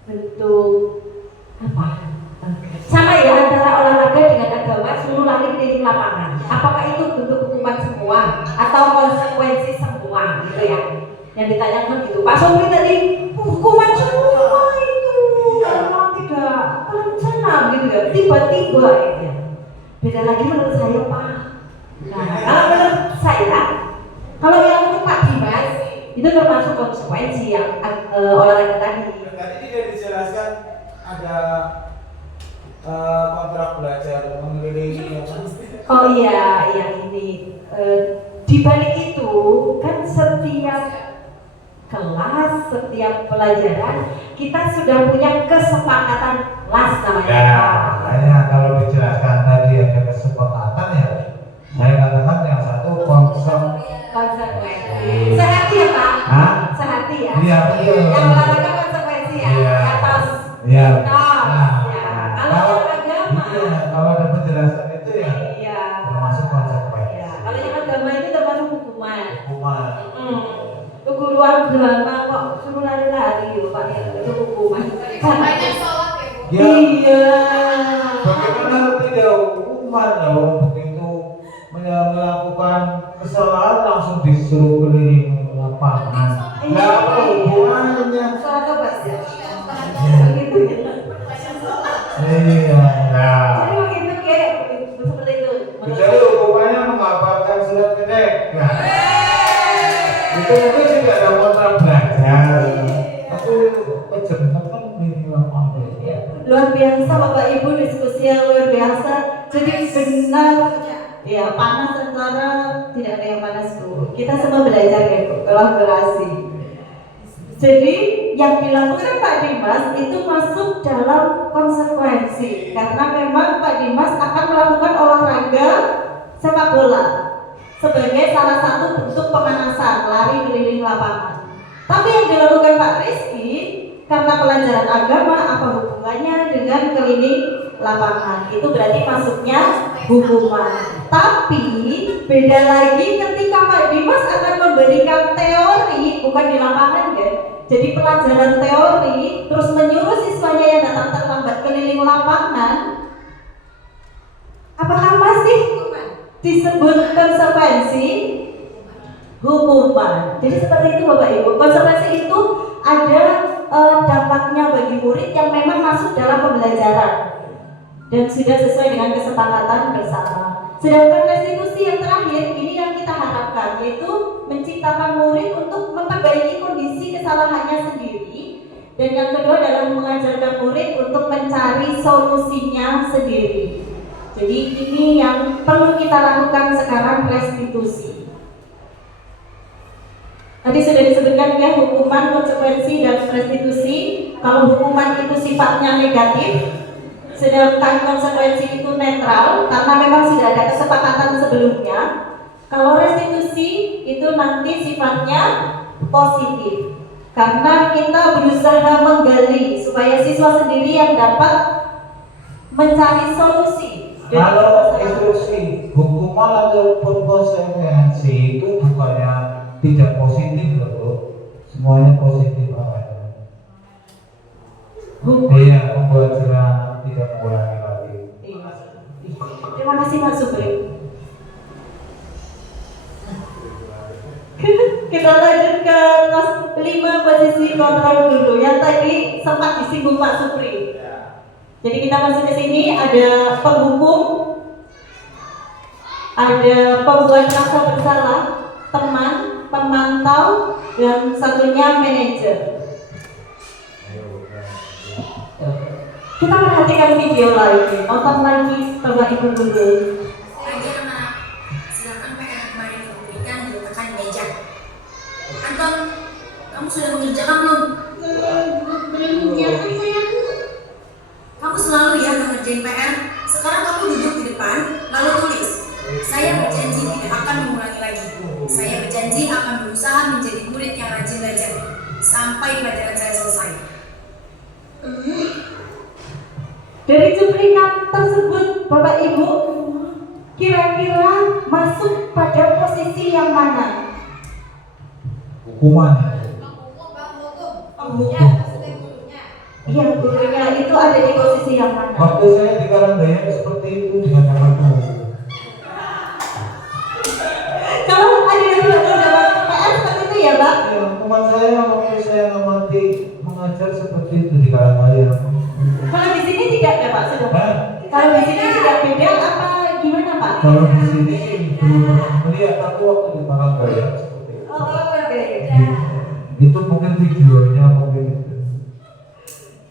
bentuk apa? Sama ya antara olahraga dengan agama, suruh lari keliling lapangan. Apakah itu bentuk hukuman semua atau konsekuensi semua, gitu ya? Yang ditanyakan gitu. Pak Sobri tadi hukuman semua itu, memang tidak terencana gitu ya, tiba-tiba ya. Beda lagi menurut saya Pak. Nah, kalau menurut saya, kalau yang untuk Pak Dimas itu termasuk konsekuensi yang olahraga tadi. Tadi tidak dijelaskan ada kontrak belajar mengelilingi. Oh iya ini di balik itu kan setiap kelas, setiap pelajaran kita sudah punya kesepakatan kelas namanya. Ya, makanya kalau dijelaskan tadi ada kesepakatan ya, saya katakan yang satu konsekuensi. Sehati ya Pak? Hah? Sehati ya? Iya betul. Yang olahraga konsekuensi ya? Iya. Atas. Iya. Kalau agama. Iya, kalau ada penjelasan itu ya. Iya. Termasuk konsekuensi. Ya, kalau yang agama itu termasuk hukuman. Hukuman. Guru agama kok suruh lari-lari loh Pak ya, itu hukuman. Banyak sholat ya Bu. Ya. Iya. Bagaimana tidak hukuman kalau begitu melakukan kesalahan langsung disuruh keliling lapangan. Iya. Ya apa hubungannya? Sholat tobat ya. Begitu ya. Iya. Nah. Jadi begitu kayak seperti itu. Kecuali hukumannya menghafalkan surat pendek. Nah. Itu mungkin tidak ada kontrak belajar. Tapi kejenuhan ini lapangan. Luar biasa Bapak Ibu, diskusi yang luar biasa. Jadi benar ya, panas tentara tidak ada yang panas Bu. Kita semua belajar ya Bu, kolaborasi. Jadi yang dilakukan Pak Dimas itu masuk dalam konsekuensi karena memang Pak Dimas akan melakukan olahraga sepak bola sebagai salah satu bentuk pemanasan, lari keliling lapangan. Tapi yang dilakukan Pak Rizky karena pelajaran agama, apa hubungannya dengan keliling lapangan? Itu berarti masuknya hukuman. Tapi beda lagi ketika Pak Dimas akan memberikan teori, bukan di lapangan ya. Jadi pelajaran teori, terus menyuruh siswanya yang datang terlambat keliling lapangan. Apakah masih disebut konsekuensi? Hukuman. Jadi seperti itu Bapak Ibu. Konsekuensi itu ada dampaknya bagi bagi murid yang memang masuk dalam pembelajaran dan sudah sesuai dengan kesepakatan bersama. Sedangkan restitusi yang terakhir ini yang kita harapkan, yaitu menciptakan murid untuk memperbaiki kondisi kesalahannya sendiri, dan yang kedua adalah mengajarkan murid untuk mencari solusinya sendiri. Jadi ini yang perlu kita lakukan sekarang, restitusi. Tadi sudah disebutkan ya hukuman, konsekuensi, dan restitusi. Kalau hukuman itu sifatnya negatif, sedangkan konsekuensi itu netral karena memang sudah ada kesepakatan sebelumnya. Kalau restitusi itu nanti sifatnya positif karena kita berusaha menggali supaya siswa sendiri yang dapat mencari solusi. Kalau instruksi hukuman ataupun konsekuensi itu bukannya tidak positif loh, Bu. Semuanya positif awalnya. Iya, membuat jerah tidak mengulangi lagi. Terima kasih Mas Supri. Kita lanjut ke kelas 5 posisi kontrol dulu yang tadi sempat disinggung Pak Supri. Jadi kita masuk ke sini ada penghukum, ada pembuat rasa bersalah, teman, pemantau, dan satunya manajer. Kita perhatikan video lagi, nonton lagi Bapak Ibu dulu. Lagi anak, silakan PR kemarin diberikan diletakkan di meja. Anton, kamu sudah mengerjakan belum? Belum mengerjakan sayang. Kamu selalu ya mengerjain PR. Sekarang kamu duduk di depan, lalu tulis. Saya berjanji tidak akan mengulangi lagi. Saya berjanji akan berusaha menjadi murid yang rajin belajar sampai pelajaran saya selesai. Dari cuplikan tersebut, Bapak Ibu, kira-kira masuk pada posisi yang mana? Hukuman. Iya, gurunya itu ada di posisi yang mana? Waktu saya di Karangdaya seperti itu dengan kamu. Kalau ada yang mendapat PR seperti itu ya, Pak? Ya, teman saya waktu saya ngamati mengajar seperti itu di Karangdaya. Kalau di sini tidak ya, Pak? Sudah. Kalau di sini tidak beda apa gimana, Pak? Kalau di sini belum pernah melihat, aku waktu di Karangdaya seperti itu. Oh, oke. Itu mungkin videonya mungkin itu.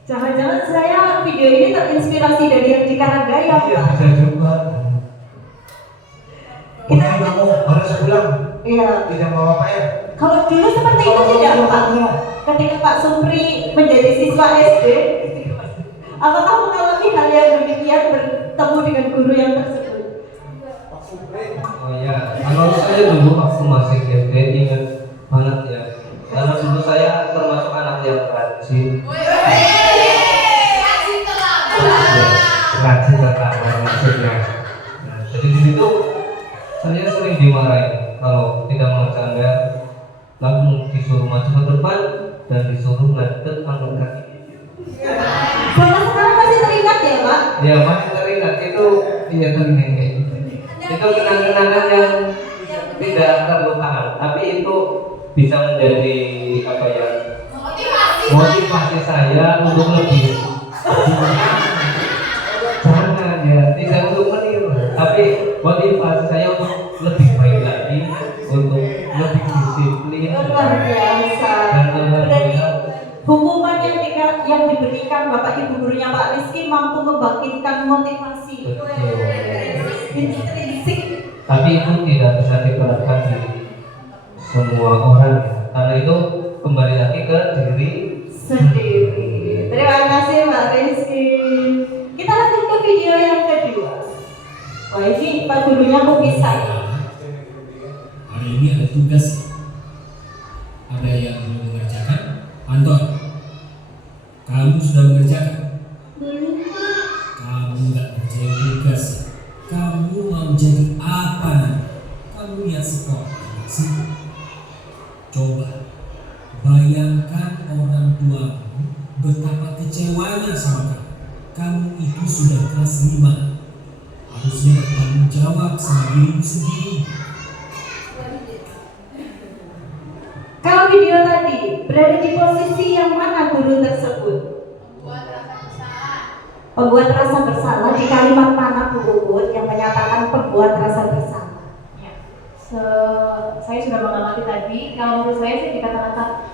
Jangan-jangan saya video ini terinspirasi dari yang di Karangdaya, Iya, Pak? bisa juga. Kemudian kamu harus pulang, Iya. tidak bawa PR. Kalau dulu seperti itu tidak, Pak? Ketika Pak Supri menjadi siswa SD, apakah mengalami hal yang demikian bertemu dengan guru yang tersebut? Oh ya, kalau saya dulu waktu masih SD ingat banget ya. Karena dulu saya termasuk anak yang rajin. Rajin terlambat maksudnya. Nah, jadi di situ saya sering dimarahin kalau tidak mengerjakan PR, langsung disuruh maju ke depan dan disuruh melanjutkan angkat kaki. Sampai sekarang masih teringat ya, Pak? Ya masih teringat itu, iya teringat kayak gitu. Itu kenangan-kenangan yang tidak terlupakan, tapi itu bisa menjadi apa ya, motivasi saya untuk lebih jangan ya, tidak untuk meniru, tapi motivasi saya untuk lebih baik lagi, untuk lebih disiplin Luar biasa. dan Berarti hukuman yang diberikan Bapak Ibu gurunya Pak Rizky mampu membangkitkan motivasi. Intrinsik. tapi itu tidak bisa diterapkan di semua orang ya. Karena itu kembali lagi ke diri Sendiri. Terima kasih Pak Rizky. Kita lanjut ke video yang kedua. Oh ini Pak gurunya memisah. Hari ini ada tugas. Ada yang belum mengerjakan? Anton, kamu sudah mengerjakan? Belum, Pak. Kamu nggak ngerjain tugas. Kamu mau jadi apa nanti? Kamu lihat sekolah sih? Coba bayangkan orang tuamu betapa kecewanya sama kamu. Kamu itu sudah kelas 5, harusnya bertanggung jawab sama dirimu sendiri. Kalau video tadi berada di posisi yang mana guru tersebut? Pembuat rasa bersalah di kalimat mana Bu Uut yang menyatakan pembuat rasa bersalah? Saya sudah mengamati tadi, kalau menurut saya sih di kata-kata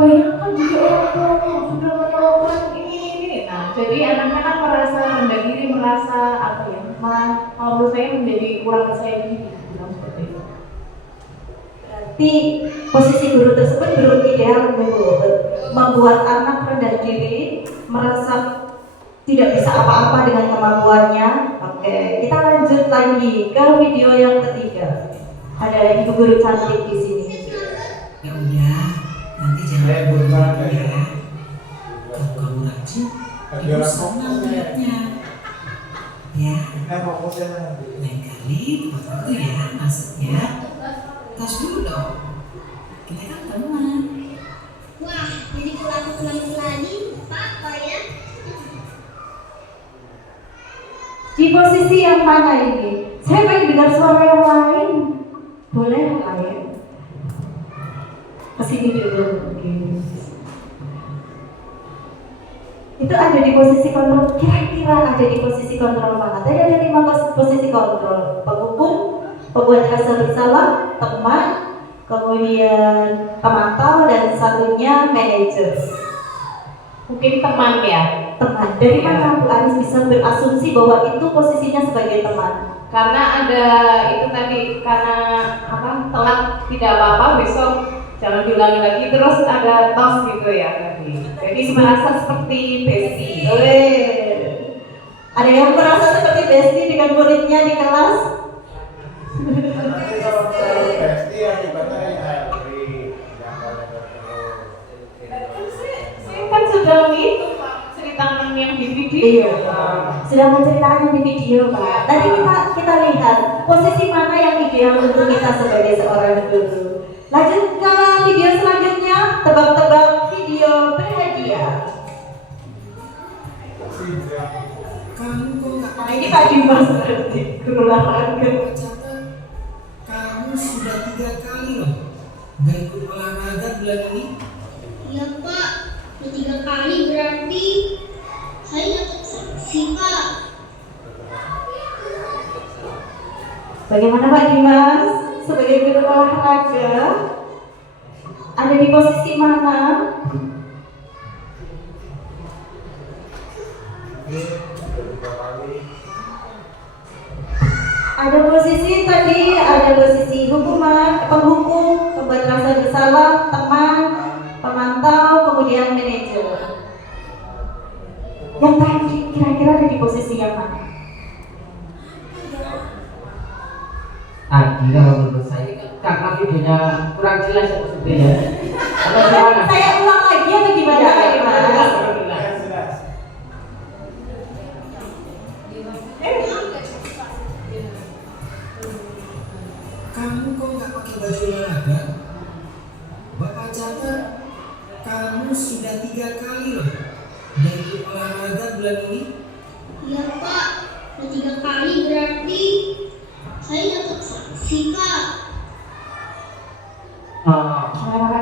bayangkan jadi orang tua yang sudah menolong ini. Nah, jadi anaknya kan merasa rendah diri, merasa apa ya? Kalau menurut saya menjadi kurang percaya diri, bilang seperti itu. Berarti posisi guru tersebut belum ideal Bu Uut, membuat anak rendah diri, merasa tidak bisa apa-apa dengan kemampuannya. Oke, kita lanjut lagi ke video yang ketiga. Ada ibu guru cantik di sini. Ya udah, nanti jangan buru-buru ya. Kalau kamu rajin, ibu senang lihatnya. Ya, lain kali begitu ya maksudnya. Tas dulu dong. Kita kan teman. Wah, jadi kalau aku ulangi lagi, apa ya? Di posisi yang mana ini? Saya pengen dengar suara yang lain. Boleh lah ya? Kesini dulu mungkin. Itu ada di posisi kontrol, kira-kira ada di posisi kontrol mana? Tadi ada 5 posisi kontrol. Penghukum, pembuat rasa bersalah, teman, kemudian pemantau, dan satunya manajer. Mungkin teman ya. Teman. Dari mana Bu Anis bisa berasumsi bahwa itu posisinya sebagai teman? Karena ada itu tadi, karena telat tidak apa-apa, besok jangan diulangi lagi, terus ada tos gitu ya tadi. Jadi merasa seperti bestie. Ada yang merasa seperti bestie dengan muridnya di kelas? Saya kan sudah itu Pak, ceritakan yang di video. Sudah menceritakan di video Pak. Tadi kita lihat posisi mana yang ideal untuk kita sebagai seorang guru. Lanjut ke video selanjutnya, tebak-tebak video berhadiah. Kamu kok nggak Nah ini Pak Dimas berarti guru olahraga. catat? Kamu sudah 3 kali loh nggak ikut olahraga bulan ini. Ya Pak, udah 3 kali berarti saya dapat sanksi Pak. Bagaimana Pak Dimas sebagai guru olahraga? Ada di posisi mana? Ada posisi tadi, ada posisi hukuman, penghukum, pembuat rasa bersalah, teman, pemantau, kemudian manajer. Yang tadi kira-kira ada di posisi yang mana? Tadi kalau menurut saya karena videonya kurang jelas maksudnya. Atau gimana? Saya ulang lagi apa gimana Pak Dimas? Kamu kok nggak pakai baju olahraga? Bapak catat, kamu sudah 3 kali loh nggak ikut olahraga bulan ini. Ya Pak, udah 3 kali berarti saya dapat sanksi Pak.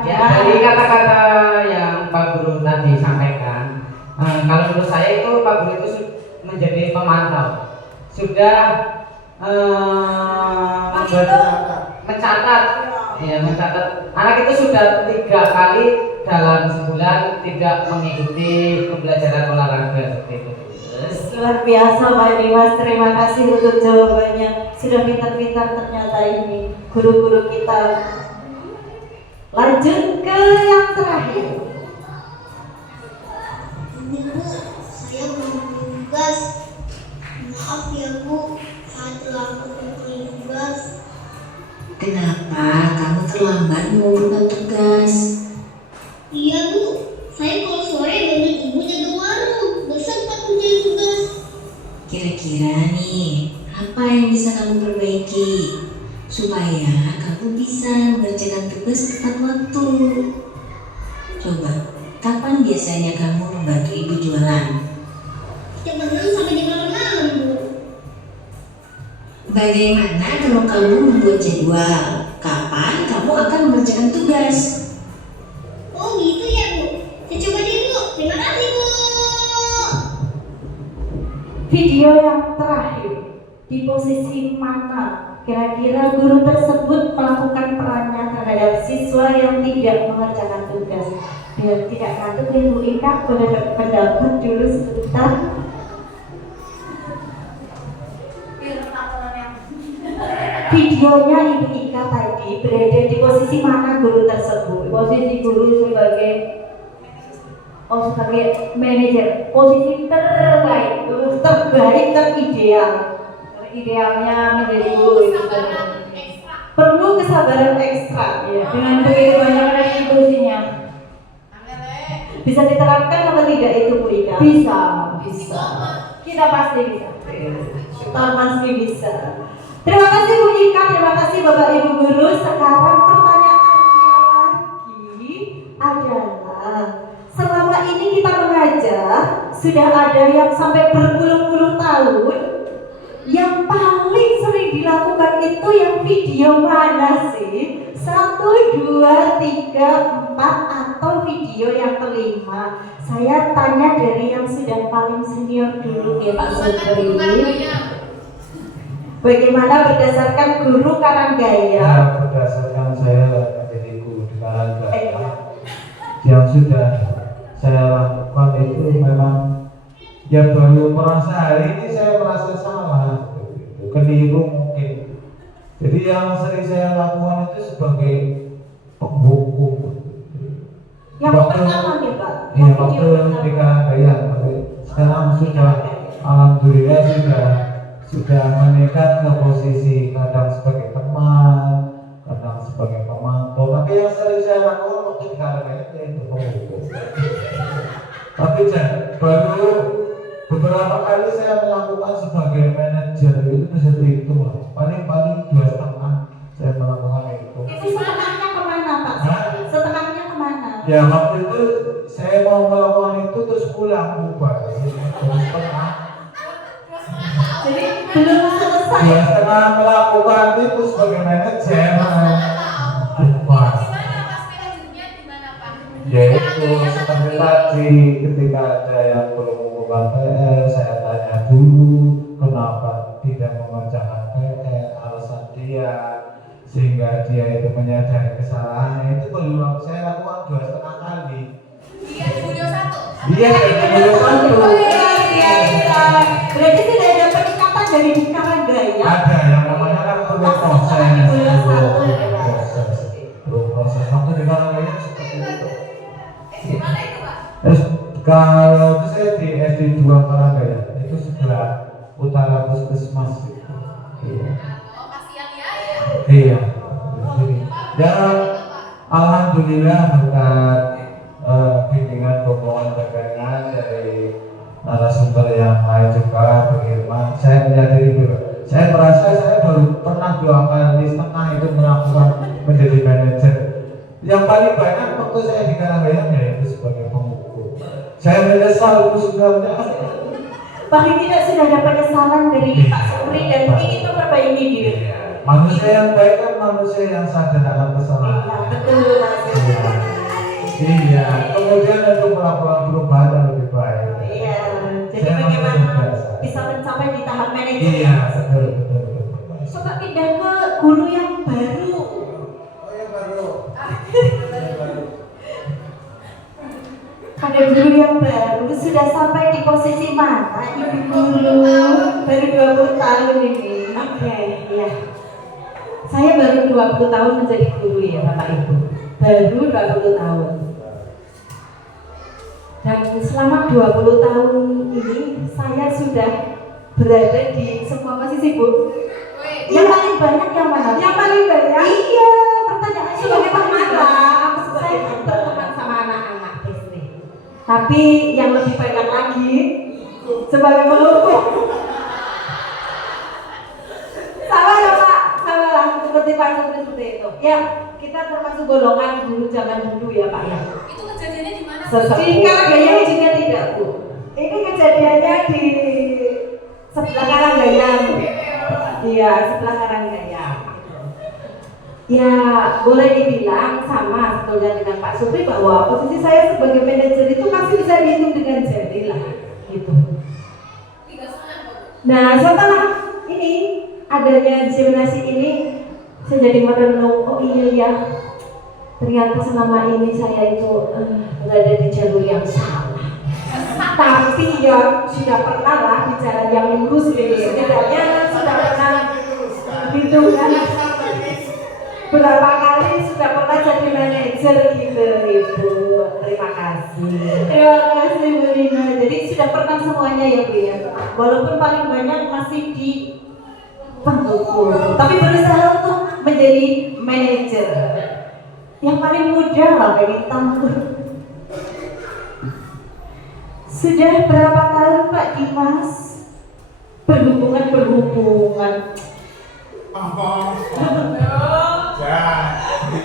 Ya, dari kata-kata yang Pak Guru tadi sampaikan, kalau menurut saya itu Pak Guru itu menjadi pemantau, sudah mencatat anak itu sudah 3 kali dalam sebulan tidak mengikuti pembelajaran olahraga seperti itu. Luar biasa Pak Dimas, terima kasih untuk jawabannya. Sudah pintar-pintar ternyata ini guru-guru kita. Lanjut ke yang terakhir. Bu, saya belum tugas. Maaf ya Bu, saya terlambat mengumpulkan tugas. Kenapa kamu terlambat mengumpulkan tugas? Iya Bu, saya kalau sore bangun ibu jaga warung, gak sempat mengerjain tugas. Kira-kira nih, apa yang bisa kamu perbaiki supaya kamu bisa mengerjakan tugas tepat waktu? Coba, kapan biasanya kamu membantu ibu jualan? Jam 6 sampai jam 8 Bu. Bagaimana kalau kamu membuat jadwal? Kapan kamu akan mengerjakan tugas? Oh gitu ya Bu, saya coba deh Bu, terima kasih Bu. video yang terakhir, di posisi mana kira-kira guru tersebut melakukan perannya terhadap siswa yang tidak mengerjakan tugas? Biar tidak ngantuk Ibu Ika, pendapat dulu sebentar. Videonya Ibu Ika tadi berada di posisi mana guru tersebut? Posisi guru sebagai manajer, posisi terbaik, guru Terbaik, terideal. idealnya menjadi guru itu Perlu kesabaran ekstra. ya, dengan begitu banyak restitusinya. Bisa diterapkan atau tidak itu Bu Ika? Bisa, kita pasti bisa. Kita pasti bisa. Terima kasih Bu Ika, terima kasih Bapak Ibu guru. Sekarang pertanyaannya lagi adalah, selama ini kita mengajar, sudah ada yang sampai berpuluh-puluh tahun. Yang paling sering dilakukan itu yang video mana sih? 1, 2, 3, 4 atau video yang kelima? Saya tanya dari yang sudah paling senior dulu ya Pak Supri. Bagaimana berdasarkan guru Karanggaya? Ya, berdasarkan saya menjadi guru di Karanggaya, yang sudah saya lakukan itu memang ya baru merasa hari ini saya merasa salah, keliru mungkin. Jadi yang sering saya lakukan itu sebagai penghukum. Yang pertama nih Pak. Iya, waktu di Karanggaya. Sekarang sudah alhamdulillah sudah meningkat ke posisi kadang sebagai teman, kadang sebagai pemantau. Tapi yang sering saya lakukan waktu di Karanggaya itu penghukum. Tapi baru beberapa kali saya melakukan sebagai manajer itu seperti itu, paling 2,5 saya melakukan itu. Itu setengahnya kemana Pak? Hah? Setengahnya kemana? Ya waktu itu saya mau melakukan itu terus pulang bubar, setengah. Jadi belum selesai. 2,5 melakukan itu sebagai manajer bubar. Ya itu seperti tadi ketika ada yang belum mengumpulkan PR, saya tanya dulu kenapa tidak mengerjakan PR, alasan dia, sehingga dia itu menyadari kesalahannya. Itu baru saya lakukan 2,5 kali. Iya di video 1. Berarti tidak ada peningkatan dari di Karanggaya. Ada yang namanya kan perlu proses. Proses waktu di Karanggaya seperti itu. Kalau itu saya di SD 2 Karanggaya, itu sebelah utara Puskesmas. Iya. Ya, alhamdulillah berkat bimbingan dukungan dari narasumber yang lain juga berfirman, saya menyadari dulu. Saya merasa saya baru pernah 2,5 kali itu melakukan menjadi manajer. Yang paling banyak waktu saya di Karanggaya yaitu sebagai penghukum. Saya menyesal sebenarnya. Paling tidak sudah ada penyesalan dari Pak Supri dan ingin memperbaiki diri. Manusia yang baik kan manusia yang sadar akan kesalahan. Iya, betul Mas. Iya. Kemudian untuk melakukan perubahan yang lebih baik. Iya. Jadi Saya bagaimana biasa. bisa mencapai di tahap manajer? Iya, betul. Coba pindah ke guru yang baru. Pada guru yang baru sudah sampai di posisi mana Ibu guru? Baru 20 tahun ini. Oke, ya. Saya baru 20 tahun menjadi guru ya Bapak Ibu. Baru 20 tahun. Dan selama 20 tahun ini saya sudah berada di semua posisi Bu. Yang paling banyak yang mana? Yang paling banyak? Iya, pertanyaannya Sebagai pengajar, aku sebagai berteman sama anak-anak SD. Tapi yang lebih banyak lagi sebagai penghukum. Sama ya Pak, sama lah seperti Pak Supri seperti itu. Ya, kita termasuk golongan guru zaman dulu ya Pak ya. Itu kejadiannya di mana? Di Karanggaya juga tidak Bu. Ini kejadiannya di sebelah Karanggaya. Iya, sebelah Karanggaya. Ya, boleh dibilang sama sebetulnya dengan Pak Supri bahwa posisi saya sebagai manajer itu masih bisa dihitung dengan jari lah, gitu. 3,5 Nah, setelah ini adanya diseminasi ini, saya jadi merenung, oh iya ya, ternyata selama ini saya itu berada di jalur yang salah. Tapi ya sudah pernah lah di jalan yang lurus, setidaknya sudah pernah gitu kan. Berapa kali sudah pernah jadi manajer gitu Ibu. Terima kasih. Terima kasih Bu Lina. Jadi sudah pernah semuanya ya Bu ya. Walaupun paling banyak masih di pendukung, tapi berusaha untuk menjadi manajer. Yang paling mudah lah pengen tahu. Sudah berapa tahun Pak Dimas berhubungan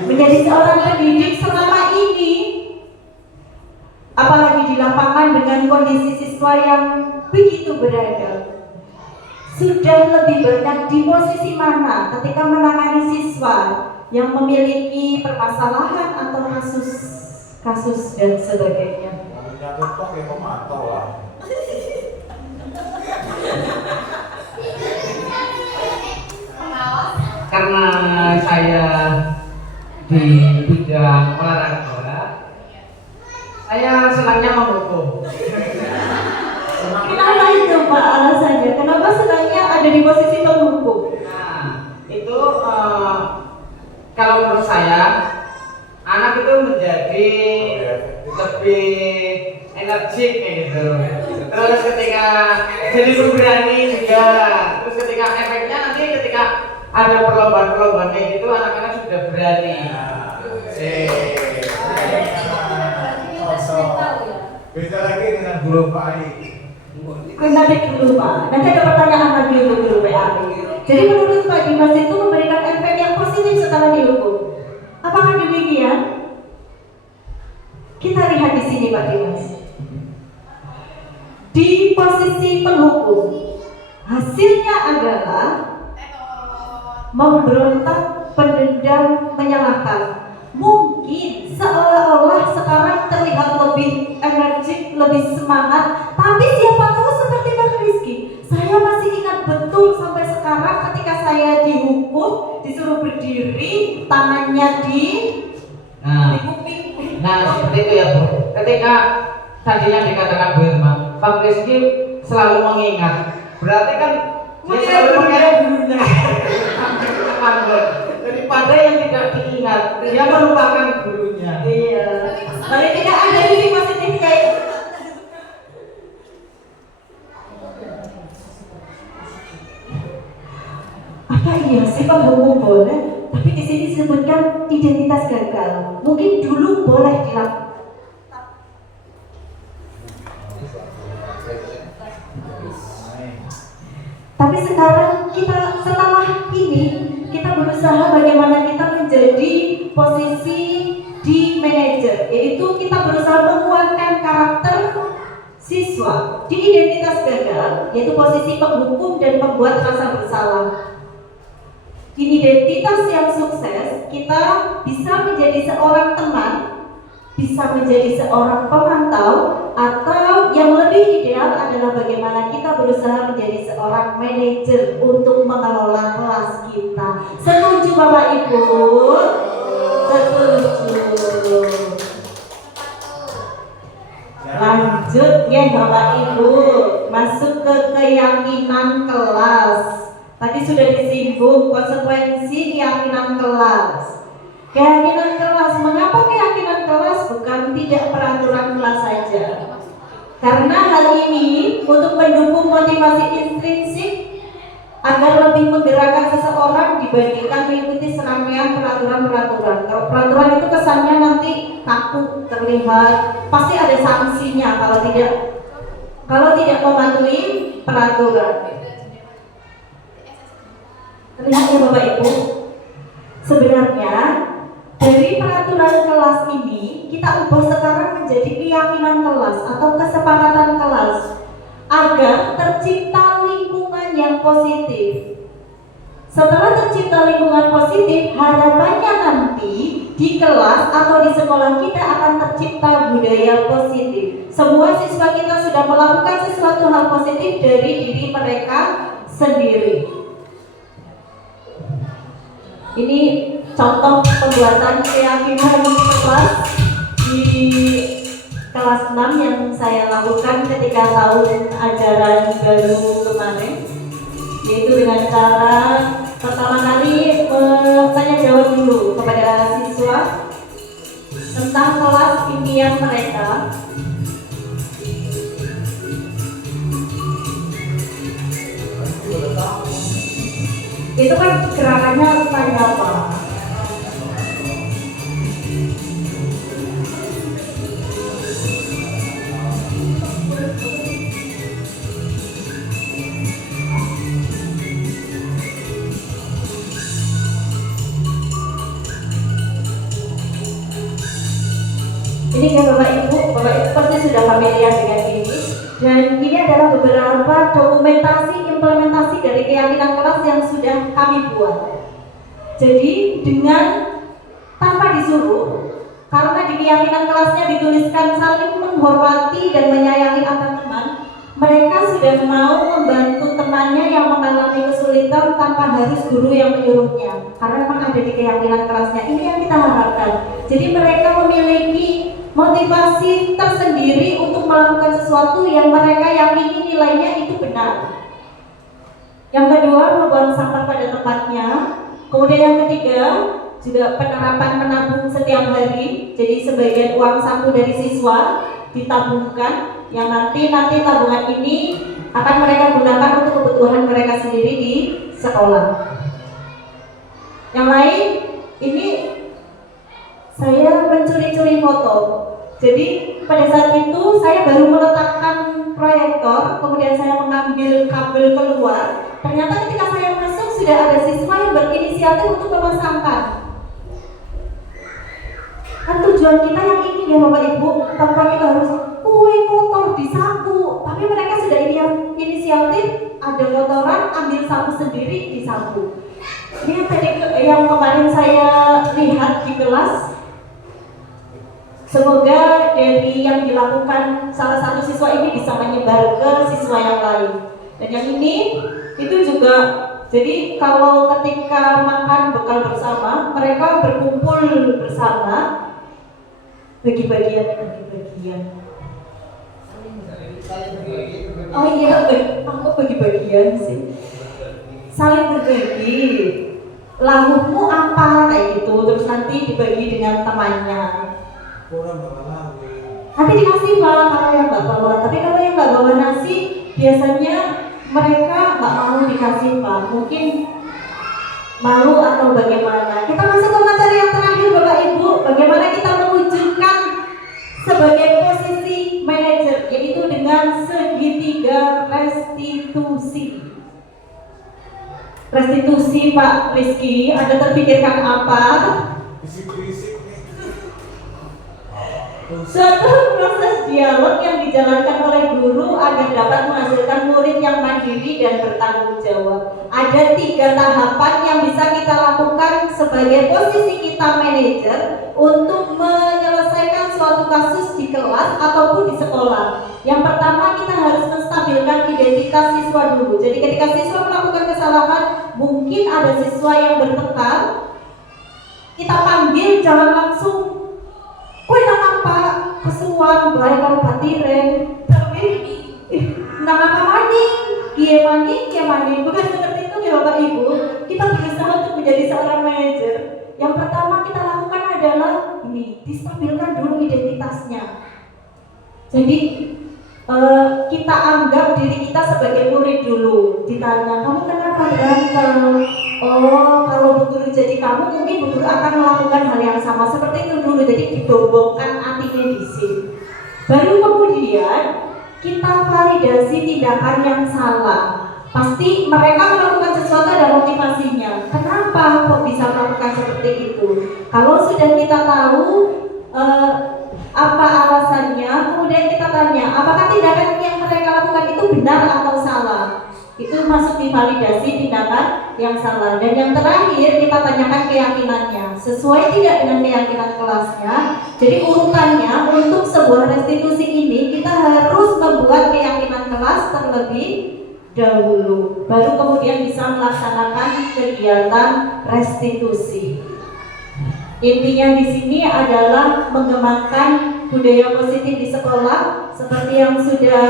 menjadi seorang pendidik selama ini, apalagi di lapangan dengan kondisi siswa yang begitu beragam? Sudah lebih banyak di posisi mana ketika menangani siswa yang memiliki permasalahan atau kasus dan sebagainya? Karena saya di bidang olahraga, saya senangnya mendukung. Kenapa itu Pak alasannya? Kenapa senangnya ada di posisi pendukung? Nah, itu kalau menurut saya, anak itu menjadi lebih energik kayak gitu. Terus ketika jadi pemberani juga. Terus ketika efeknya nanti ketika ada perlombaan kayak gitu, anak-anak sudah berani. Beda lagi dengan guru Pak Ai. Nanti dulu Pak, nanti ada pertanyaan lagi untuk guru PA. Jadi menurut Pak Dimas itu memberikan efek yang positif setelah dihukum. Apakah demikian? Kita lihat di sini Pak Dimas. Di posisi penghukum, hasilnya adalah memberontak, pendendam, menyalahkan. Mungkin seolah-olah sekarang terlihat lebih energik, lebih semangat, tapi siapa tahu seperti Pak Rizky. Saya masih ingat betul sampai sekarang ketika saya dihukum, disuruh berdiri, tangannya di kuping. Nah, seperti itu ya Bu. Ketika tadi yang dikatakan Bu Irma, Pak Rizky selalu mengingat. Berarti kan dia selalu mengingat gurunya. Daripada yang tidak diingat, dia melupakan gurunya. Iya. Paling tidak ada sisi positif kayak apa iya sih penghukum boleh, tapi di sini disebutkan identitas gagal. Mungkin dulu boleh dilakukan. Tapi sekarang kita setelah ini kita berusaha bagaimana kita menjadi posisi di manajer, yaitu kita berusaha menguatkan karakter siswa di identitas gagal, yaitu posisi penghukum dan pembuat rasa bersalah. Di identitas yang sukses, kita bisa menjadi seorang teman, bisa menjadi seorang pemantau, atau yang lebih ideal adalah bagaimana kita berusaha menjadi seorang manajer untuk mengelola kelas kita. Setuju Bapak Ibu? Setuju. Lanjut ya Bapak Ibu, masuk ke keyakinan kelas. Tadi sudah disinggung konsekuensi keyakinan kelas. Keyakinan kelas, mengapa keyakinan kelas bukan tidak peraturan kelas saja? Karena hal ini untuk mendukung motivasi intrinsik agar lebih menggerakkan seseorang dibandingkan mengikuti serangkaian peraturan-peraturan. Kalau peraturan itu kesannya nanti kaku, terlihat, pasti ada sanksinya kalau tidak mematuhi peraturan. Terlihat ya Bapak Ibu, sebenarnya dari peraturan kelas ini kita ubah sekarang menjadi keyakinan kelas atau kesepakatan kelas agar tercipta lingkungan yang positif. Setelah tercipta lingkungan positif, harapannya nanti di kelas atau di sekolah kita akan tercipta budaya positif. Semua siswa kita sudah melakukan sesuatu hal positif dari diri mereka sendiri. Ini contoh pembuatan keyakinan kelas di kelas 6 yang saya lakukan ketika tahun ajaran baru kemarin, yaitu dengan cara pertama kali tanya jawab dulu kepada siswa tentang kelas impian mereka. Itu kan gerakannya tanya apa? Ini ya Bapak Ibu pasti sudah familiar dengan ini. Dan ini adalah beberapa dokumentasi implementasi dari keyakinan kelas yang sudah kami buat. Jadi dengan tanpa disuruh, karena di keyakinan kelasnya dituliskan saling menghormati dan menyayangi antar teman, mereka sudah mau membantu temannya yang mengalami kesulitan tanpa harus guru yang menyuruhnya. Karena memang ada di keyakinan kelasnya. Ini yang kita harapkan. Jadi mereka memiliki motivasi tersendiri untuk melakukan sesuatu yang mereka yakini nilainya itu benar. Yang kedua, membuang sampah pada tempatnya. Kemudian yang ketiga, juga penerapan menabung setiap hari. Jadi sebagian uang saku dari siswa ditabungkan, yang nanti tabungan ini akan mereka gunakan untuk kebutuhan mereka sendiri di sekolah. Yang lain, ini saya mencuri-curi foto. Jadi pada saat itu saya baru meletakkan proyektor, kemudian saya mengambil kabel keluar. Ternyata ketika saya masuk sudah ada siswa yang berinisiatif untuk memasangkan. Kan tujuan kita yang ini ya Bapak Ibu, tanpa kita harus kue kotor disapu, tapi mereka sudah inisiatif, ada kotoran, ambil sapu sendiri disapu. Ini tadi yang kemarin saya lihat di kelas. Semoga dari yang dilakukan salah satu siswa ini bisa menyebar ke siswa yang lain. Dan yang ini itu juga, jadi kalau ketika makan bekal bersama, mereka berkumpul bersama, bagi-bagian. Oh iya, aku bagi-bagian sih. Saling berbagi. Laukmu apa kayak gitu, terus nanti dibagi dengan temannya. Nanti dikasih Pak kalau yang nggak bawa, tapi kalau yang nggak bawa nasi biasanya mereka nggak mau dikasih Pak, mungkin malu atau bagaimana. Kita masuk ke materi yang terakhir Bapak Ibu, bagaimana kita mewujudkan sebagai posisi manajer, yaitu dengan segitiga restitusi. Restitusi Pak Rizky, Anda terpikirkan apa? Suatu proses dialog yang dijalankan oleh guru agar dapat menghasilkan murid yang mandiri dan bertanggung jawab. Ada 3 tahapan yang bisa kita lakukan sebagai posisi kita manajer untuk menyelesaikan suatu kasus di kelas ataupun di sekolah. Yang pertama, kita harus menstabilkan identitas siswa dulu. Jadi ketika siswa melakukan kesalahan, mungkin ada siswa yang bertengkar, kita panggil, jangan langsung kue nang apa kesuwan bae karo batiren, tapi nang apa maning, kiye maning, bukan seperti itu ya Bapak Ibu. Kita berusaha untuk menjadi seorang manajer. Yang pertama kita lakukan adalah ini, distabilkan dulu identitasnya. Jadi kita anggap diri kita sebagai murid dulu. Ditanya, kamu kenapa ganteng? Oh, kalau Bu Guru jadi kamu, mungkin Bu Guru akan melakukan hal yang sama seperti itu dulu. Jadi didobongkan hatinya di sini. Baru kemudian kita validasi tindakan yang salah. Pasti mereka melakukan sesuatu ada motivasinya. Kenapa kok bisa melakukan seperti itu? Kalau sudah kita tahu apa alasannya, kemudian kita tanya, apakah tindakan yang mereka lakukan itu benar atau salah? Itu masuk di validasi tindakan yang salah. Dan yang terakhir kita tanyakan keyakinannya, sesuai tidak dengan keyakinan kelasnya. Jadi urutannya untuk sebuah restitusi ini kita harus membuat keyakinan kelas terlebih dahulu, baru kemudian bisa melaksanakan kegiatan restitusi. Intinya di sini adalah mengembangkan budaya positif di sekolah, seperti yang sudah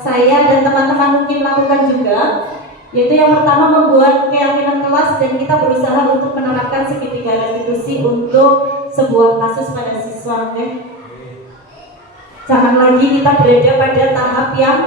saya dan teman-teman mungkin lakukan juga, yaitu yang pertama membuat keyakinan kelas, dan kita berusaha untuk menerapkan segitiga restitusi untuk sebuah kasus pada siswa. Jangan lagi kita berada pada tahap yang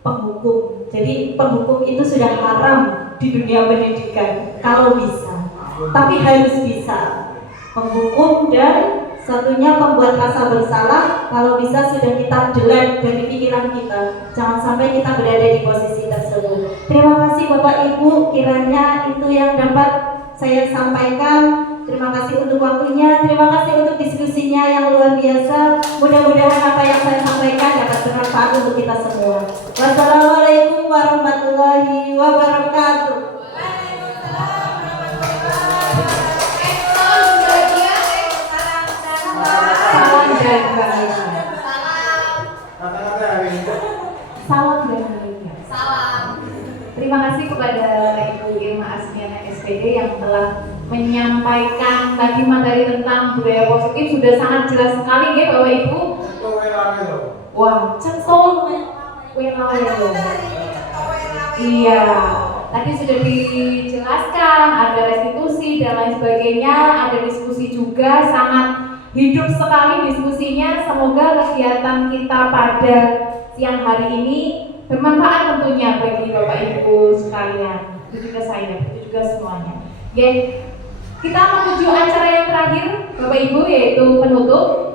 penghukum. Jadi penghukum itu sudah haram di dunia pendidikan kalau bisa, tapi harus bisa penghukum, dan satunya pembuat rasa bersalah kalau bisa sudah kita delete dari pikiran kita. Jangan sampai kita berada di posisi tersebut. Terima kasih Bapak Ibu, kiranya itu yang dapat saya sampaikan. Terima kasih untuk waktunya, terima kasih untuk diskusinya yang luar biasa. Mudah-mudahan apa yang saya sampaikan dapat bermanfaat untuk kita semua. Wassalamualaikum warahmatullahi wabarakatuh. Salam dan bahagia. Salam. Terima kasih kepada Ibu Irma Asmiana SPD yang telah menyampaikan tadi materi tentang budaya positif. Sudah sangat jelas sekali ya Bapak Ibu. Wah, cetol iya, tadi sudah dijelaskan, ada restitusi dan lain sebagainya, ada diskusi juga, sangat hidup sekali diskusinya. Semoga kegiatan kita pada siang hari ini bermanfaat tentunya bagi Bapak Ibu sekalian, itu juga saya, itu juga semuanya. Oke, kita menuju acara yang terakhir Bapak Ibu, yaitu penutup.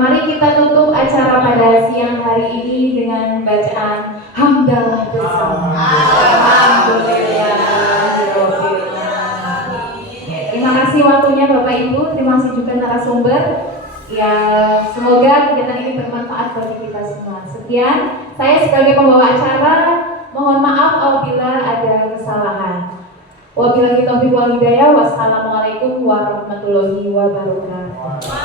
Mari kita tutup acara pada siang hari ini dengan bacaan hamdalah bersama. Alhamdulillah. Terima kasih waktunya Bapak Ibu, terima kasih juga narasumber. Ya, semoga kegiatan ini bermanfaat bagi kita semua. Sekian, saya sebagai pembawa acara mohon maaf apabila ada kesalahan. Wabillahi taufiq wal hidayah. Wassalamualaikum warahmatullahi wabarakatuh.